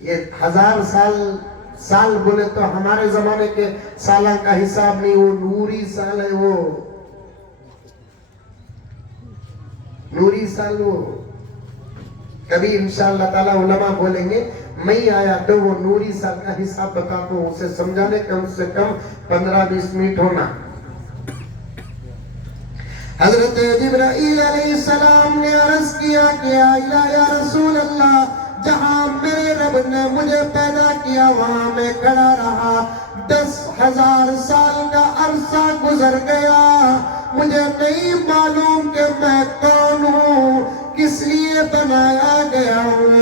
یہ 1000 سال بولے تو ہمارے زمانے کے سالہ کا حساب نہیں، وہ نوری سال ہے. وہ نوری سال وہ کبھی انشاءاللہ تعالیٰ علماء بولیں گے میں آیا تو وہ نوری سال کا حساب بتاتا ہوں، اسے سمجھانے کم سے کم 15-20 منٹ ہونا۔ حضرت جبرائیل علیہ السلام نے عرض کیا کہ یا رسول اللہ، جہاں میرے رب نے مجھے پیدا کیا وہاں میں کھڑا رہا، 10,000 سال کا عرصہ گزر گیا، مجھے نہیں معلوم کہ میں کون ہوں، کس لیے بنایا گیا ہوں۔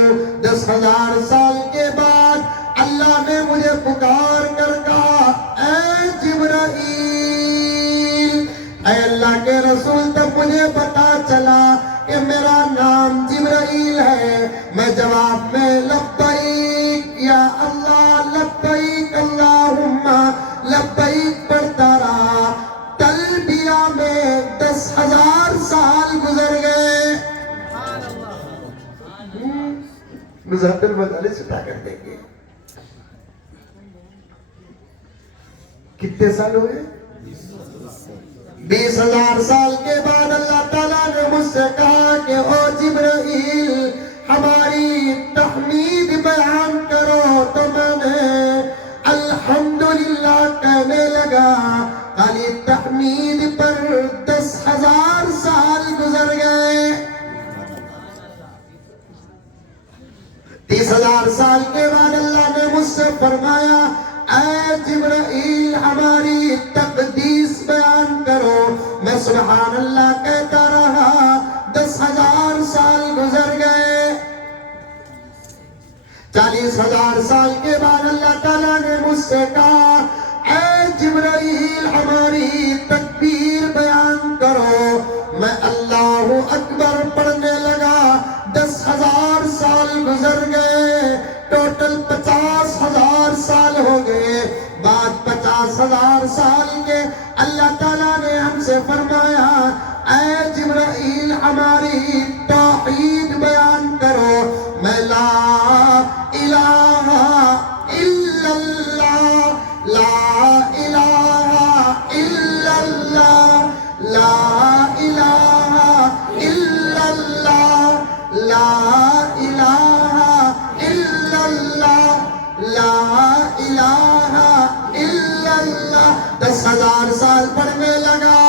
10,000 سال کے بعد اللہ نے مجھے پکار کر کہا، اے جبرائیل، اے اللہ کے رسول، تب مجھے پتا چلا کہ میرا نام جبرائیل ہے۔ میں جواب میں لبیک یا اللہ، لبیک اللہم لبیک پڑھتا رہا۔ تلبیہ میں 10,000 سال گزر گئے۔ نزہت المجالس اٹھا کر دیکھیں کتنے سال ہوئے؟ 20,000 سال کے بعد اللہ تعالیٰ نے مجھ سے کہا کہ او جبرائیل، ہماری تحمید بیان کرو، تو میں نے الحمدللہ کہنے لگا۔ خالی تحمید پر 10,000 سال گزر گئے۔ 30,000 سال کے بعد اللہ نے مجھ سے فرمایا، اے جبرائیل، ہماری تقدیس بیان کرو۔ میں سبحان اللہ کہتا رہا، 10,000 سال گزر گئے۔ 40,000 سال کے بعد اللہ تعالیٰ نے مجھ سے کہا، اے جبرائیل، ہماری تکبیر بیان کرو۔ میں اللہ اکبر پڑھنے لگا، 10,000 سال گزر گئے، ٹوٹل 50,000 سال ہو گئے۔ بعد 50,000 سال کے اللہ تعالیٰ نے ہم سے فرمایا، اے جبرائیل، ہماری توحید بیان کرو۔ میں لا الہ الا اللہ، لا الہ الا اللہ، لا الہ الا اللہ، لا الہ الا اللہ، لا الہ الا اللہ۔ 10,000 سال پڑھنے لگا،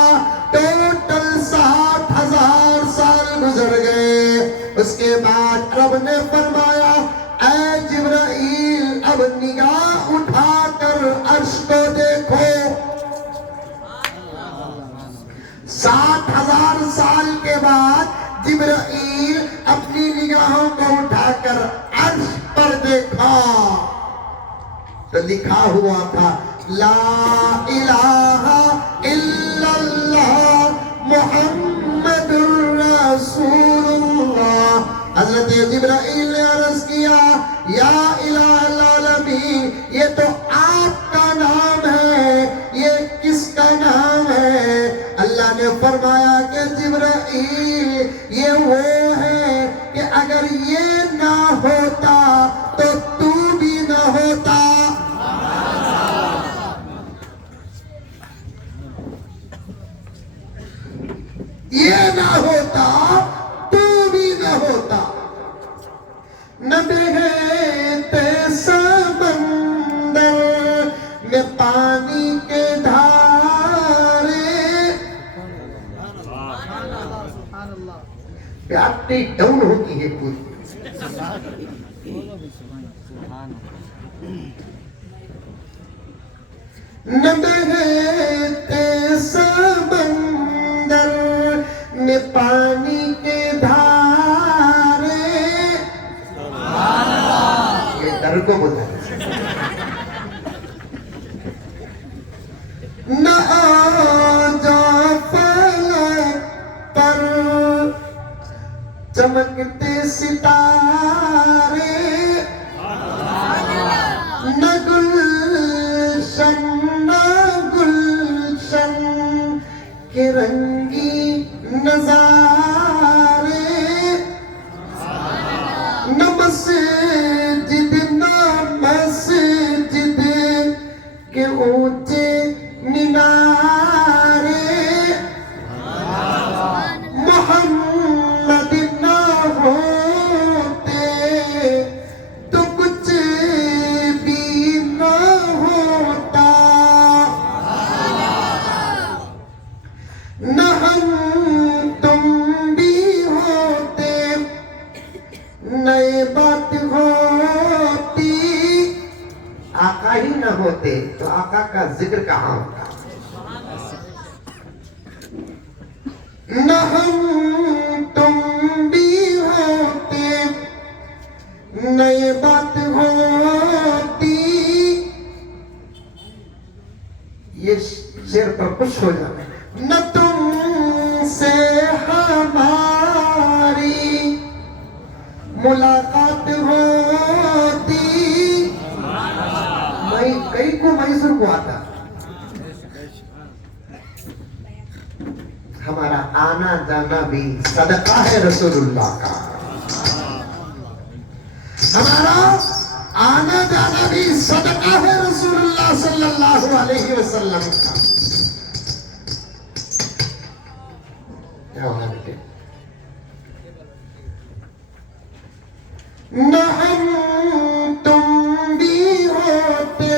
ٹوٹل 60,000 سال گزر گئے۔ اس کے بعد رب نے فرمایا، اے جبرائیل، اب نگاہ اٹھا کر عرش کو دیکھو۔ 60,000 سال کے بعد جبرائیل اپنی نگاہوں کو اٹھا کر عرش پر دیکھا تو لکھا ہوا تھا، لا الہ الا اللہ محمد الرسول اللہ۔ حضرت جبرائیل نے عرض کیا، یا الہ العالمین، یہ تو آپ کا نام ہے، یہ کس کا نام ہے؟ اللہ نے فرمایا کہ جبرائیل، یہ وہ ہے کہ اگر یہ نہ ہوتا تو تو بھی نہ ہوتا۔ یہ نہ ہوتا تو بھی نہ ہوتا۔ نہ بہتے سمندر میں پانی کے دھارے، پیاپٹی ڈاؤن ہوتی ہے پوری۔ نہ بہتے سمندر میں پانی کے دھارے، یہ در کو بتا ہے، نہ آجا فلک پر چمکتے ستارے، نہ گلشن کے رنگی نظارے، نہ مسجد نہ ہوتے تو آقا کا ذکر کہاں ہوتا؟ نہ ہم تم بھی ہوتے نہ یہ بات ہوتی. یہ شعر پر خوش ہو جانا. نہ تم سے ہماری ملاقات ہوتی. کئی کو میسر کو آتا. ہمارا آنا جانا بھی صدقہ ہے رسول اللہ کا. ہمارا آنا جانا بھی صدقہ ہے رسول اللہ صلی اللہ علیہ وسلم کا. کیا ہونا بیٹے؟ نہ ہم تم بھی ہوتے.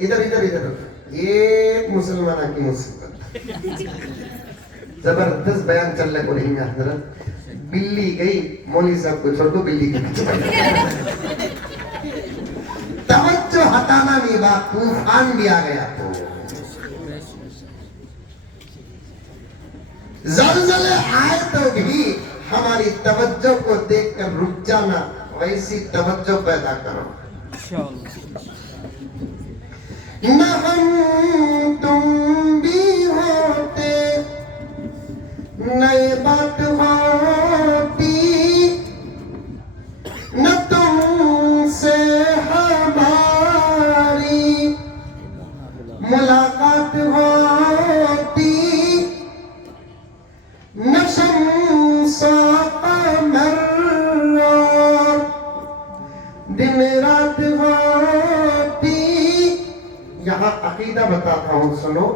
ادھر ادھر ادھر. یہ مسلمانہ کی مصیبت. زبردست بیان چل رہا کو نہیں ہے حضرت. بلی گئی مولوی صاحب کو چھوڑ دو, بلی کی توجہ ہٹانا نہیں بات. طوفان بھی آ گیا تو زلزلے آئے تو بھی ہماری توجہ کو دیکھ کر رک جانا. ویسی توجہ پیدا کرو. نہ ہم تم بھی ہوتے نئے بات ہوتی. نہ تم سے ہماری ملاقات ہوتی. نہ شمس و قمر دن رات ہوتی. یہاں عقیدہ بتاتا ہوں سنو.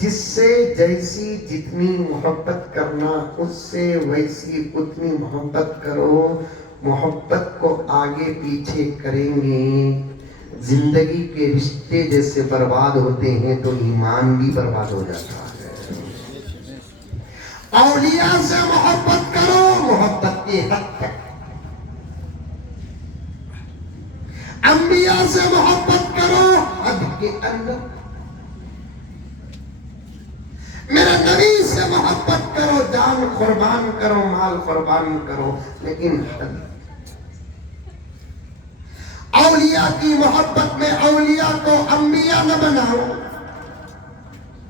جس سے جیسی جتنی محبت کرنا اس سے ویسی اتنی محبت کرو. محبت کو آگے پیچھے کریں گے. زندگی کے رشتے جیسے برباد ہوتے ہیں تو ایمان بھی برباد ہو جاتا ہے. اولیاء سے محبت کرو محبت کی حد تک. انبیاء سے محبت کرو حد کے اندر. میرے نبی سے محبت کرو, جان قربان کرو, مال قربان کرو, لیکن اولیاء کی محبت میں اولیاء کو انبیاء نہ بناؤ.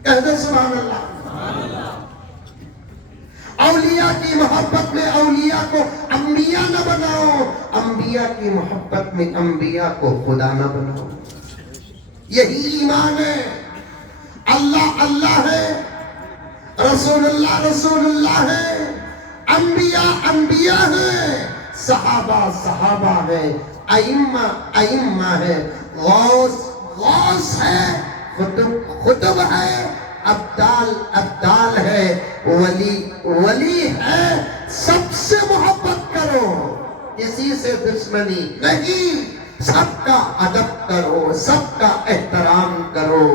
کہہ دو سبحان اللہ. اولیاء کی محبت میں اولیاء کو انبیاء نہ بناؤ. انبیاء کی محبت میں انبیاء کو خدا نہ بناؤ. یہی ایمان ہے. اللہ اللہ ہے, رسول اللہ ہے, انبیاء انبیاء ہے, صحابہ صحابہ ہے, ائمہ ائمہ ہے, غوث غوث ہے, خطب ہے, ابدال ابدال ہے, ولی ولی ہے. سب سے محبت کرو, کسی سے دشمنی نہیں. سب کا ادب کرو, سب کا احترام کرو.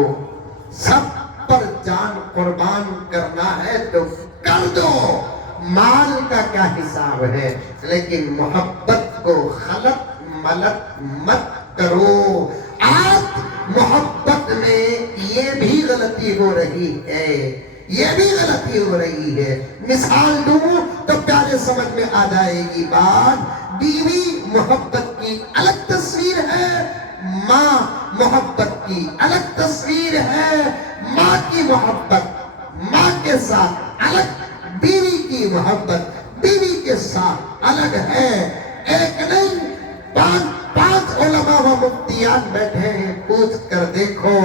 سب پر جان قربان کرنا ہے تو کر دو. مال کا کیا حساب ہے, لیکن محبت کو خلط ملط مت کرو. آج محبت میں یہ بھی غلطی ہو رہی ہے, یہ بھی غلطی ہو رہی ہے. مثال دوں تو پیارے سمجھ میں آ جائے گی بات. بیوی محبت کی الگ تصویر ہے, ماں محبت کی الگ تصویر ہے. ماں کی محبت ماں کے ساتھ الگ, بیوی کی محبت بیوی کے ساتھ الگ ہے. ایک نہیں پانچ علماء و مفتیان بیٹھے ہیں. پوچھ کر دیکھو,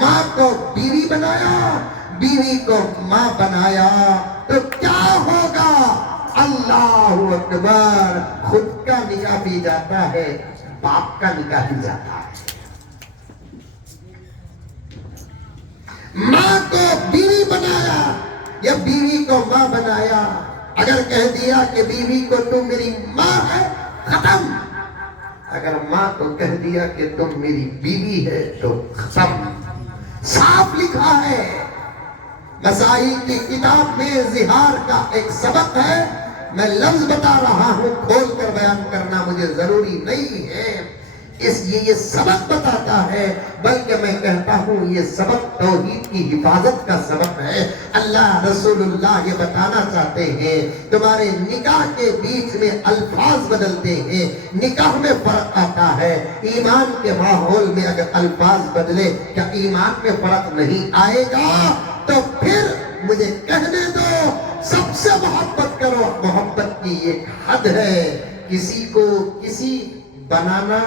ماں کو بیوی بنایا, بیوی کو ماں بنایا تو کیا ہوگا؟ اللہ اکبر. خود کا نکاح بھی جاتا ہے, باپ کا نکاح بھی جاتا ہے. ماں کو بیوی بنایا یا بیوی کو ماں بنایا. اگر کہہ دیا کہ بیوی کو تم میری ماں ہے, ختم. اگر ماں کو کہہ دیا کہ تم میری بیوی ہے تو ختم. صاف لکھا ہے. مسائل کی کتاب میں زہار کا ایک سبق ہے. میں لفظ بتا رہا ہوں, کھول کر بیان کرنا مجھے ضروری نہیں ہے. یہ سبق بتاتا ہے، بلکہ میں کہتا ہوں یہ سبق توحید کی حفاظت کا سبق ہے۔ اللہ رسول اللہ یہ بتانا چاہتے ہیں تمہارے نکاح کے بیچ میں الفاظ بدلتے ہیں، نکاح میں فرق آتا ہے، ایمان کے ماحول میں اگر الفاظ بدلے کیا ایمان میں فرق نہیں آئے گا؟ تو پھر مجھے کہنے دو، سب سے محبت کرو، محبت کی ایک حد ہے، کسی کو کسی بنانا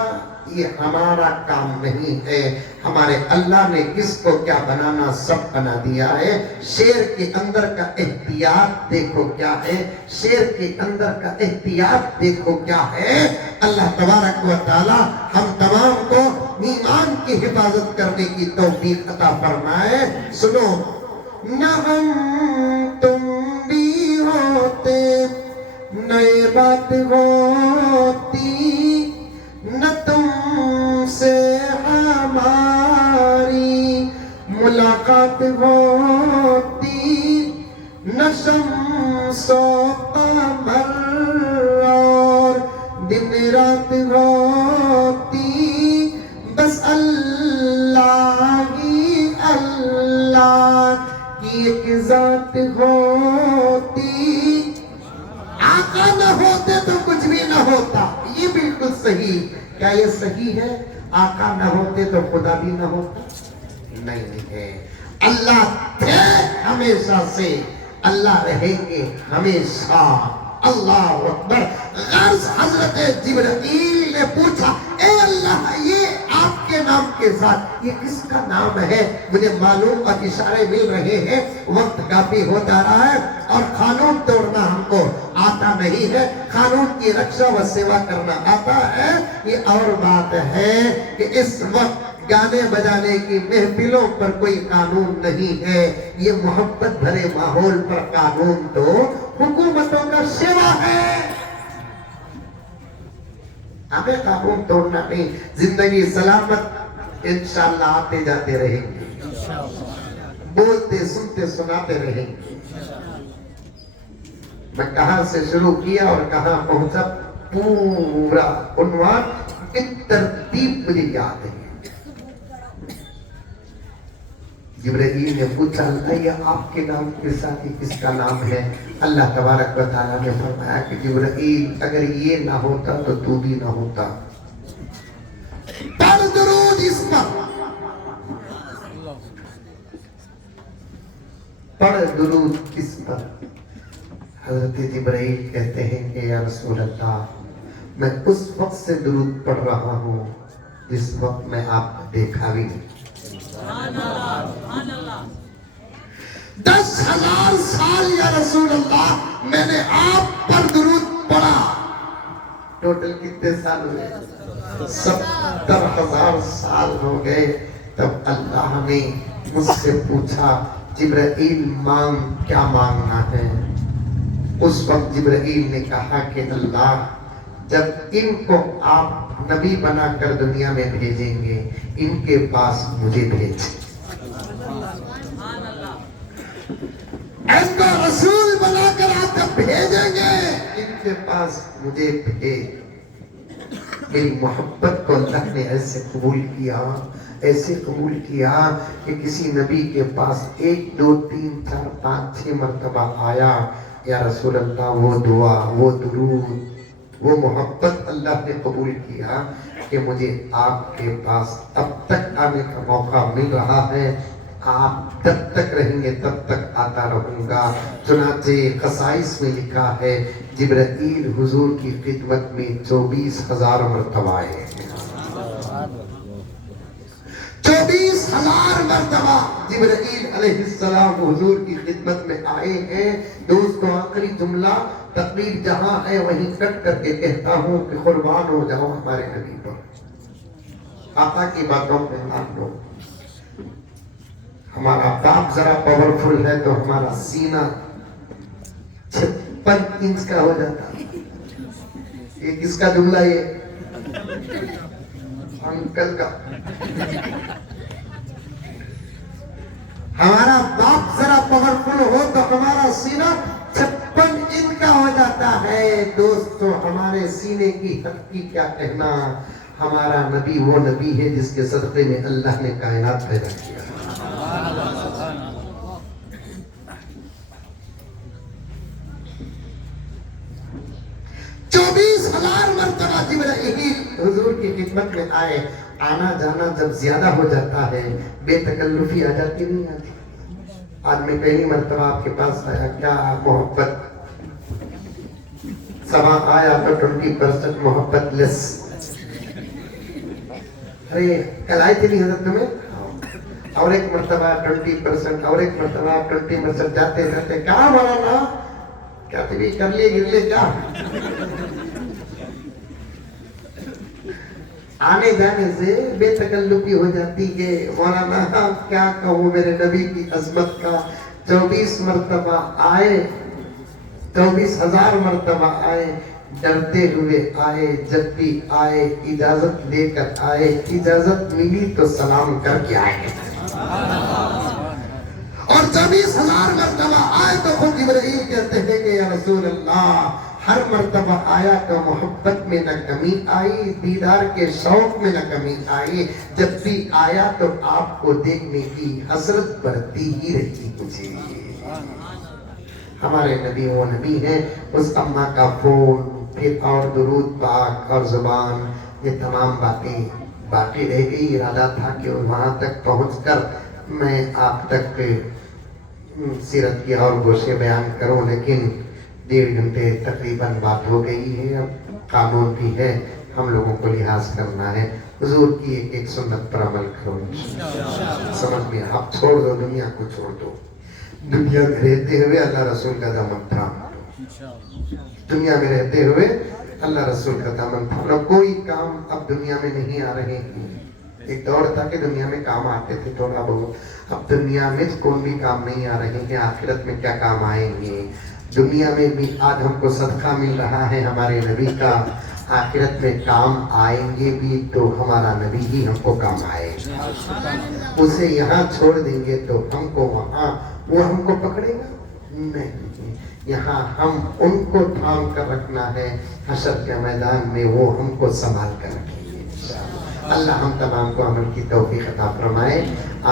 یہ ہمارا کام نہیں ہے، ہمارے اللہ نے کس کو کیا بنانا سب بنا دیا ہے۔ شیر کے اندر کا احتیاط دیکھو کیا ہے، شیر کے اندر کا احتیاط دیکھو کیا ہے۔ اللہ تبارک و تعالی ہم تمام کو ایمان کی حفاظت کرنے کی توفیق عطا فرمائے۔ سنو، نہ ہم تم بھی ہوتے نئے بات ہوتی، نہ تم سے ہماری ملاقات ہوتی، نہ شمس و قمر اور دن رات ہوتی، بس اللہ ہی اللہ کی ایک ذات ہوتی۔ آقا نہ ہوتے تو کچھ بھی نہ ہوتا، یہ بالکل صحیح۔ کیا یہ صحیح ہے؟ آقا نہ ہوتے تو خدا بھی نہ ہوتا؟ نہیں ہے۔ اللہ تھے ہمیشہ سے، اللہ رہیں گے ہمیشہ۔ اللہ اکبر۔ غرض حضرت جبرائیل نے پوچھا، اے اللہ یہ آپ کے نام کے ساتھ یہ کس کا نام ہے؟ مجھے معلوم اور اشارے مل رہے ہیں، وقت کافی ہوتا رہا ہے اور قانون توڑنا ہم کو آتا نہیں ہے، قانون کی رکشا و سیوا کرنا آتا ہے۔ یہ اور بات ہے کہ اس وقت گانے بجانے کی محفلوں پر کوئی قانون نہیں ہے، یہ محبت بھرے ماحول پر قانون تو حکومتوں کا سوا ہے۔ ہمیں قانون توڑنا نہیں، زندگی سلامت انشاءاللہ آتے جاتے رہیں گے، بولتے سنتے سناتے رہیں گے۔ میں کہاں سے شروع کیا اور کہاں پہنچا پورا عنوان بالترتیب مجھے یاد ہے۔ جبرائیل نے پوچھا، اللہ یہ آپ کے نام کے ساتھ کس کا نام ہے؟ اللہ تبارک و تعالیٰ نے فرمایا کہ جبرائیل اگر یہ نہ ہوتا تو تو بھی نہ ہوتا۔ پڑھ درود اس پر، پڑھ درود اس پر۔ حضرت جبرائیل کہتے ہیں کہ یا رسول اللہ میں اس وقت سے درود پڑھ رہا ہوں جس وقت میں آپ کو دیکھا بھی نہیں۔ 10,000 سال یا رسول اللہ میں نے آپ پر درود پڑھا۔ ٹوٹل کتنے سال ہوئے؟ 70,000 سال ہو گئے۔ تب اللہ نے مجھ سے پوچھا، جبرائیل مانگ، کیا مانگنا ہے؟ اس وقت جبرائیل نے کہا کہ اللہ جب ان کو آپ نبی بنا کر دنیا میں بھیجیں گے، ان کے پاس مجھے بھیجیں، ان کو رسول بنا کر آپ جب بھیجیں گے ان کے پاس مجھے بھیج۔ میری محبت کو اللہ نے ایسے قبول کیا، ایسے قبول کیا کہ کسی نبی کے پاس 1 2 3 4 5 6 مرتبہ آیا، یا رسول اللہ وہ دعا، وہ درود، وہ محبت اللہ نے قبول کیا کہ مجھے آپ کے پاس اب تک آنے کا موقع مل رہا ہے، آپ جب تک رہیں گے تب تک آتا رہوں گا۔ چنانچہ قصائص میں لکھا ہے جبرائیل حضور کی خدمت میں 24,000 مرتبہ آئے، 24,000 مرتبہ جبرائیل علیہ السلام حضور کی خدمت میں آئے ہیں۔ دوستو آخری جملہ تقریر جہاں ہے وہیں کٹ کر کے کہتا ہوں کہ قربان ہو جاؤ ہمارے نبی پر، آقا کی باتوں پہ مان لو۔ ہمارا باپ ذرا پاورفل ہے تو ہمارا سینہ 56 انچ کا ہو جاتا۔ یہ کس کا جملہ؟ یہ انکل کا۔ ہمارا باپ ذرا پاورفل ہو تو ہمارا سینہ 56 انچ کا ہو جاتا ہے۔ دوستو ہمارے سینے کی حد کی کیا کہنا، ہمارا نبی وہ نبی ہے جس کے صدقے میں اللہ نے کائنات پیدا کیا. 24,000 مرتبہ جبرائیل حضور کی خدمت میں آئے. آنا جانا جب زیادہ ہو جاتا ہے بے تکلفی آ جاتی نہیں آتی. آج میں پہلی مرتبہ آپ کے پاس آیا, کیا محبت, سوا آیا تو 20% محبت لیس. ارے کل آئی تھی نہیں حضرت میں, اور ایک مرتبہ 20%, اور ایک مرتبہ 20% جاتے جاتے کہاں مولانا کیا تبھی کر لیے گر لے کیا. آنے جانے سے بے تکلفی ہو جاتی کہ مولانا کیا کہوں میرے نبی کی عظمت کا. 24 مرتبہ آئے, 24,000 مرتبہ آئے, ڈرتے ہوئے آئے, جب بھی آئے اجازت لے کر آئے, اجازت ملی تو سلام کر کے آئے. اور 24,000 مرتبہ آئے تو خود جبرائیل کہتے ہیں کہ یا رسول اللہ, ہر مرتبہ آیا تو محبت میں نہ کمی آئی, دیدار کے شوق میں نہ کمی آئی. جب بھی آیا تو آپ کو دیکھنے کی حسرت بڑھتی ہی رہی مجھے. ہمارے نبی وہ نبی ہیں, اس اماں کا فون, پھر اور درود پاک اور زبان, یہ تمام باتیں باقی رہ گئی. ارادہ تھا کہ وہاں تک پہنچ کر میں آپ تک سیرت کی اور گوشے بیان کروں, لیکن 1.5 گھنٹے تقریباً بات ہو گئی ہے. اب قانون بھی ہے, ہم لوگوں کو لحاظ کرنا ہے. حضور کی ایک سنت پر عمل کرو. سمجھ میں آپ چھوڑ دو, دنیا کو چھوڑ دو. دنیا میں رہتے ہوئے اللہ رسول کا دامن تھام لو. دنیا میں رہتے ہوئے اللہ رسول کا دامن تھام لو. کوئی کام اب دنیا میں نہیں آ رہے ہیں. ایک دور تھا کہ دنیا میں کام آتے تھے تھوڑا بہت, اب دنیا میں کوئی بھی کام نہیں آ رہے ہیں. آخرت میں کیا کام آئیں گے. دنیا میں بھی آج ہم کو صدقہ مل رہا ہے ہمارے نبی کا, آخرت میں کام آئیں گے بھی تو ہمارا نبی ہی ہم کو کام آئے گا. اسے یہاں چھوڑ دیں گے تو ہم کو وہاں وہ ہم کو پکڑے گا نہیں. یہاں ہم ان کو تھام کر رکھنا ہے, حشر کے میدان میں وہ ہم کو سنبھال کر رکھیں گے. اللہ ہم تمام کو عمل کی توفیق عطا فرمائے.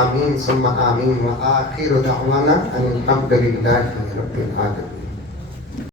آمین ثم آمین. وآخر دعوانا ان الحمد للہ رب العالمین.